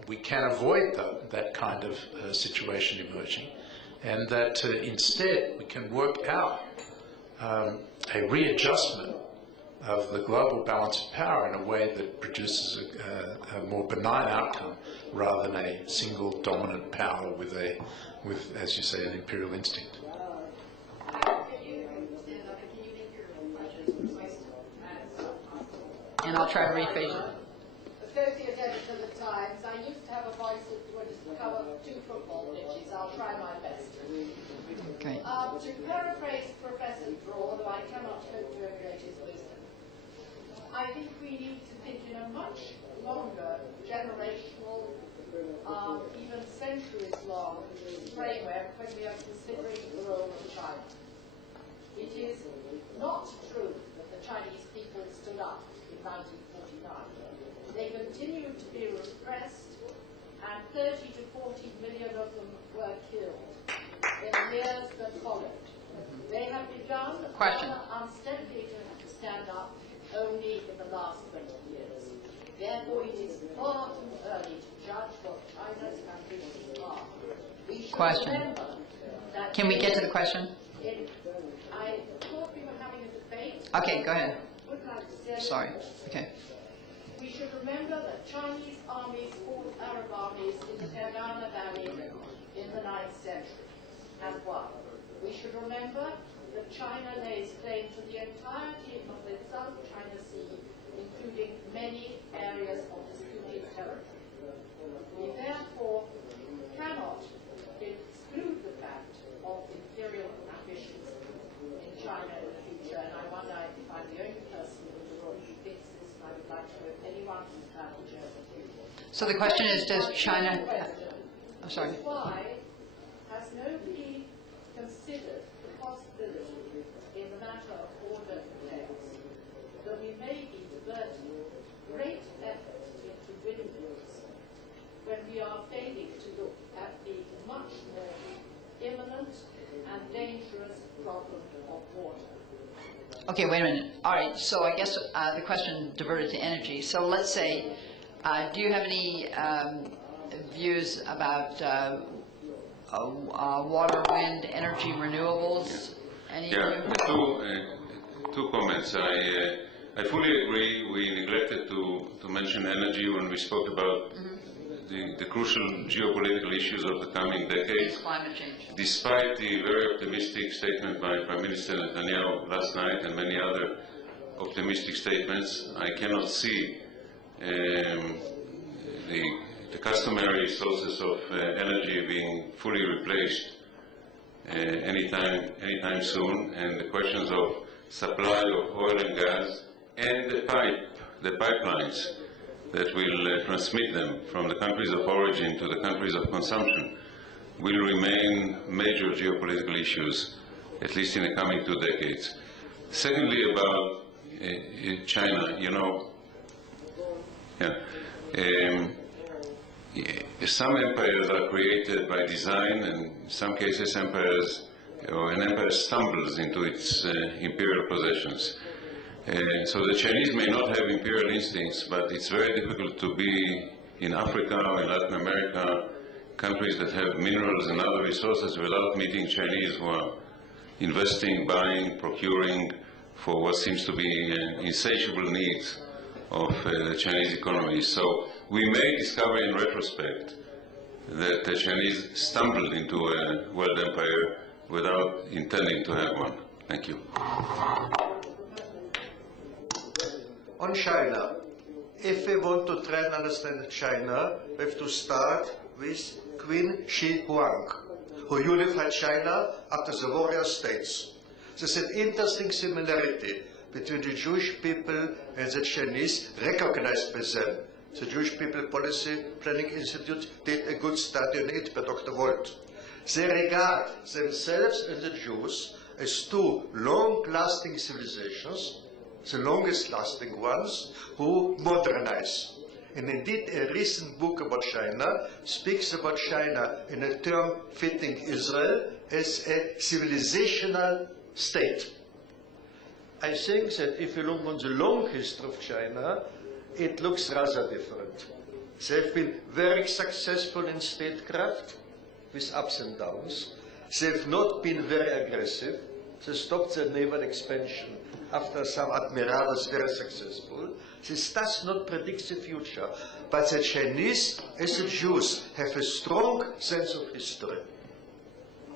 we can avoid that kind of situation emerging, and that instead we can work out a readjustment of the global balance of power in a way that produces a more benign outcome rather than a single dominant power with, as you say, an imperial instinct. And I'll try to rephrase it. Associate editor of the Times, I used to have a voice that would cover 2 football pitches. I'll try my best. Okay. To paraphrase Professor Draw, though I cannot hope to emulate his wisdom, I think we need to think in a much longer generational, even centuries-long framework when we are considering the role of China. It is not true that the Chinese people stood up in 1949. They continued to be repressed, and 30 to 40 million of them were killed in the years that followed. They have begun unsteadily to stand up only in the last 20 years. Therefore, it is far too early to judge what China's ambitions are. We should remember that. Can we get to the question? I thought we were having a debate. Okay, go ahead. Like Sorry. Okay. We should remember that Chinese armies fought Arab armies in the Fergana Valley in the 9th century and won. We should remember that China lays claim to the entirety of the South China Sea, including many areas of disputed territory. We therefore cannot exclude the fact of imperial ambitions in China in the future, and I wonder if I'm the only person in the world who thinks this, and I would like to know if anyone who's had a German. So the question is, does China... I'm sorry. Why has nobody considered the possibility in the matter of order affairs that we may be diverting great effort into windmills when we are failing to look at the much more imminent and dangerous problem of water? Okay, wait a minute. All right, so I guess the question diverted to energy. So let's say, do you have any views about water, wind, energy, renewables? Any two comments. I fully agree. We neglected to mention energy when we spoke about the crucial geopolitical issues of the coming decades. Climate change. Despite the very optimistic statement by Prime Minister Netanyahu last night and many other optimistic statements, I cannot see the the customary sources of energy being fully replaced anytime soon, and the questions of supply of oil and gas and the pipelines that will transmit them from the countries of origin to the countries of consumption will remain major geopolitical issues, at least in the coming 2 decades. Secondly, about China, you know, some empires are created by design, and in some cases an empire stumbles into its imperial possessions. So the Chinese may not have imperial instincts, but it's very difficult to be in Africa or in Latin America, countries that have minerals and other resources, without meeting Chinese who are investing, buying, procuring for what seems to be insatiable needs of the Chinese economy. So we may discover in retrospect that the Chinese stumbled into a world empire without intending to have one. Thank you. On China, if we want to try and understand China, we have to start with Queen Shi Huang, who unified China after the warrior states. There's an interesting similarity between the Jewish people and the Chinese, recognized by them. The Jewish People Policy Planning Institute did a good study on it by Dr. Volt. They regard themselves and the Jews as two long-lasting civilizations, the longest-lasting ones, who modernize. And indeed, a recent book about China speaks about China in a term fitting Israel as a civilizational state. I think that if you look on the long history of China, it looks rather different. They've been very successful in statecraft, with ups and downs. They've not been very aggressive. They stopped their naval expansion after some admiral was very successful. This does not predict the future. But the Chinese, as the Jews, have a strong sense of history.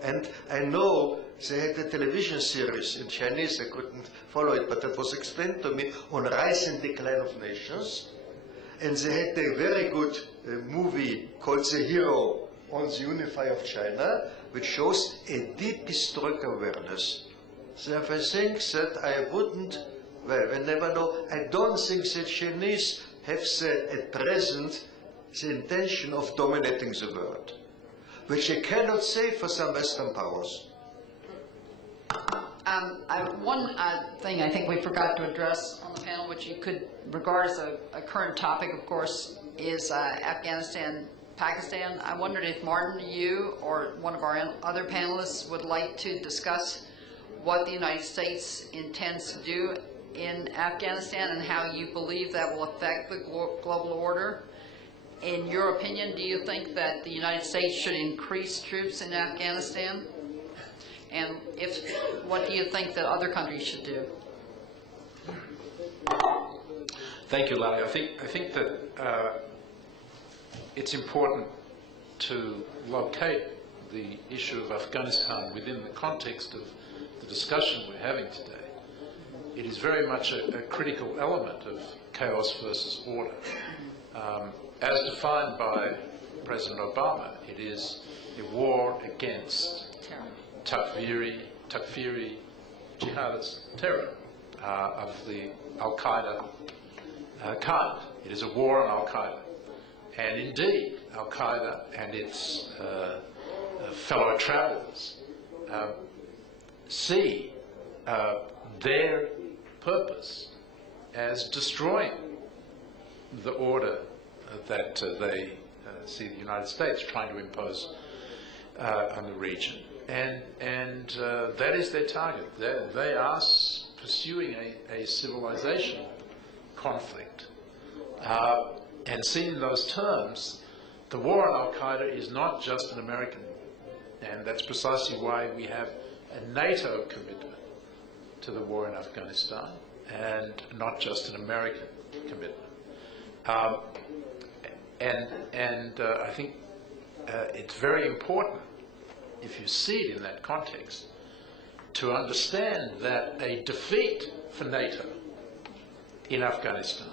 And I know they had a television series in Chinese, I couldn't follow it, but it was explained to me, on rise and decline of nations. And they had a very good movie called The Hero on the Unify of China, which shows a deep historical awareness. So if I think that I wouldn't, well, we never know, I don't think the Chinese have at present the intention of dominating the world, which I cannot say for some Western powers. One thing I think we forgot to address on the panel, which you could regard as a current topic, of course, is Afghanistan, Pakistan. I wondered if Martin, you or one of our other panelists would like to discuss what the United States intends to do in Afghanistan and how you believe that will affect the global order. In your opinion, do you think that the United States should increase troops in Afghanistan? And what do you think that other countries should do? Thank you, Larry. I think that it's important to locate the issue of Afghanistan within the context of the discussion we're having today. It is very much a critical element of chaos versus order. As defined by President Obama, it is a war against Takfiri jihadist terror of the Al-Qaeda kind. It is a war on Al-Qaeda. And indeed, Al-Qaeda and its fellow travelers see their purpose as destroying the order that they see the United States trying to impose on the region. And that is their target. They are pursuing a civilization conflict. And seen in those terms, the war on Al-Qaeda is not just an American, and that's precisely why we have a NATO commitment to the war in Afghanistan, and not just an American commitment. I think it's very important, if you see it in that context, to understand that a defeat for NATO in Afghanistan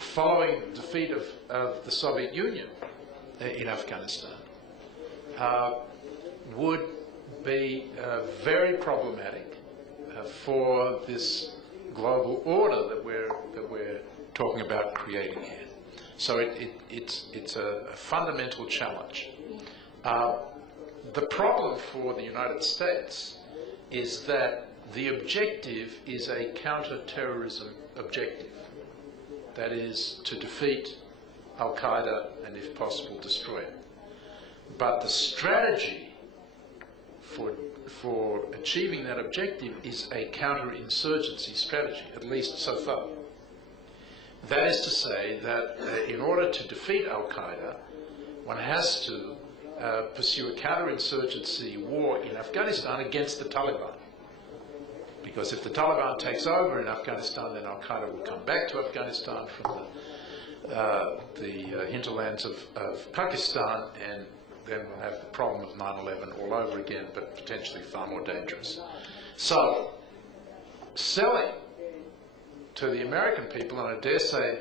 following the defeat of the Soviet Union in Afghanistan would be very problematic for this global order that we're talking about creating here. So it's a fundamental challenge. The problem for the United States is that the objective is a counter-terrorism objective. That is, to defeat Al-Qaeda and, if possible, destroy it. But the strategy for achieving that objective is a counter-insurgency strategy, at least so far. That is to say that in order to defeat Al-Qaeda, one has to pursue a counter-insurgency war in Afghanistan against the Taliban. Because if the Taliban takes over in Afghanistan, then Al-Qaeda will come back to Afghanistan from the hinterlands of Pakistan, and then we'll have the problem of 9/11 all over again, but potentially far more dangerous. So, selling to the American people, and I dare say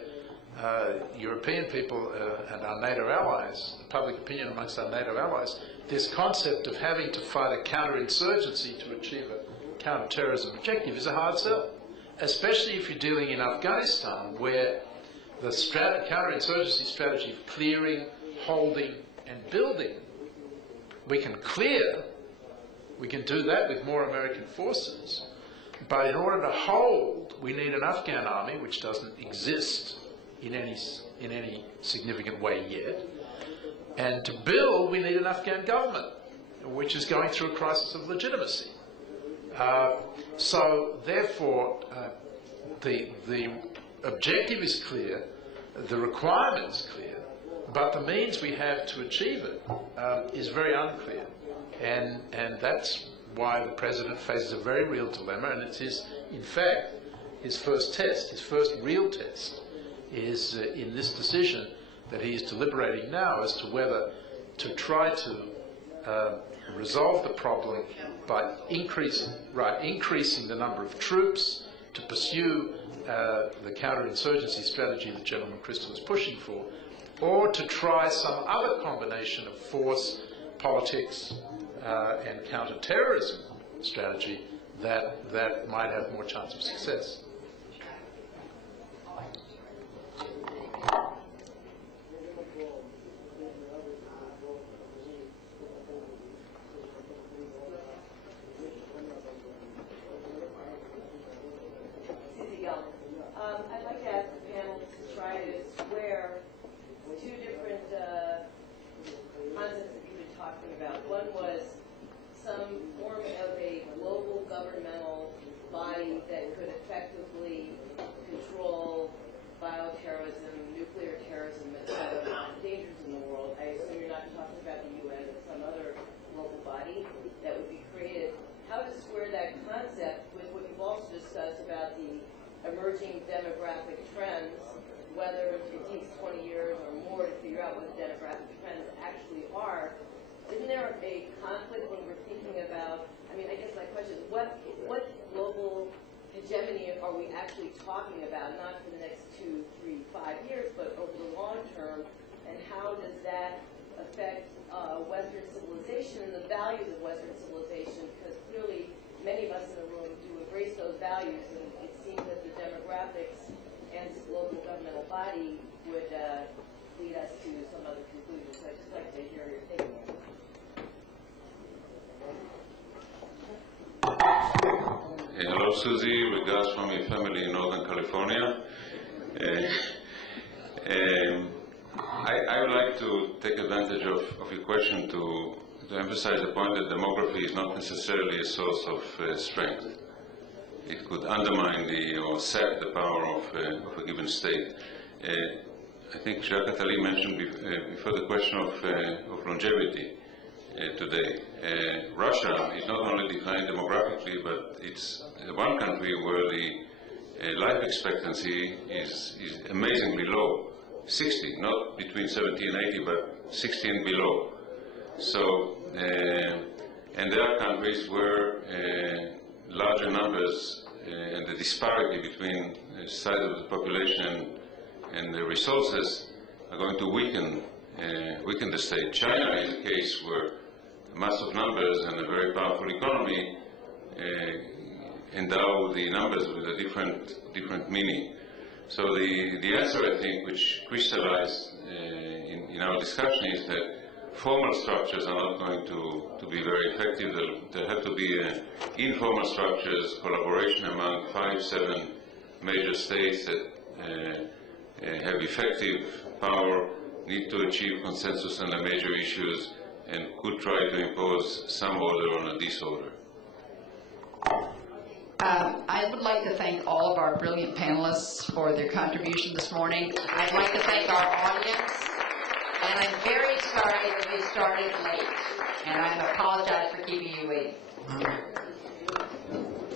European people and our NATO allies, the public opinion amongst our NATO allies, this concept of having to fight a counterinsurgency to achieve a counter-terrorism objective is a hard sell, especially if you're dealing in Afghanistan, where the counterinsurgency strategy of clearing, holding, and building, we can clear, we can do that with more American forces, but in order to hold, we need an Afghan army, which doesn't exist in any significant way yet, and to build, we need an Afghan government, which is going through a crisis of legitimacy. So, therefore, the objective is clear, the requirement is clear, but the means we have to achieve it is very unclear, and that's why the President faces a very real dilemma, and it's in fact, his first test, his first real test, is in this decision that he is deliberating now as to whether to try to resolve the problem by increasing the number of troops to pursue the counterinsurgency strategy that General McChrystal is pushing for, or to try some other combination of force, politics, and counter-terrorism strategy that might have more chance of success. I'd like to ask the panel to try to square two different concepts that you've been talking about. One was some form of a global governmental body that could effectively control bioterrorism, nuclear terrorism, and other dangers in the world. I assume you're not talking about the UN, but some other global body that would be created. How to square that concept with what you've also discussed about the emerging demographic trends, whether it takes 20 years or more to figure out what the demographic trends actually are. Isn't there a conflict when we're thinking about, I mean, I guess my question is, what global hegemony are we actually talking about, not for the next 2, 3, 5 years, but over the long term, and how does that affect Western civilization and the values of Western civilization? Because clearly, many of us in the room do embrace those values, and it seems that the demographics and this global governmental body would lead us to some other conclusions. So I'd just like to hear your take on that. Hello, Susie. Regards from your family in Northern California. I would like to take advantage of your question to emphasize the point that demography is not necessarily a source of strength. It could undermine or sap the power of a given state. I think Jacques Attali mentioned before the question of longevity today. Russia is not only declining demographically, but it's one country where the life expectancy is amazingly low. 60, not between 70 and 80, but 60 and below. So, and there are countries where larger numbers and the disparity between the size of the population and the results are going to weaken the state. China is a case where massive numbers and a very powerful economy endow the numbers with a different meaning. So the answer, I think, which crystallized in our discussion is that formal structures are not going to be very effective. There have to be informal structures, collaboration among 5-7 major states that have effective power, need to achieve consensus on the major issues, and could try to impose some order on a disorder. I would like to thank all of our brilliant panelists for their contribution this morning. I'd like to thank our audience, and I'm very sorry that we started late.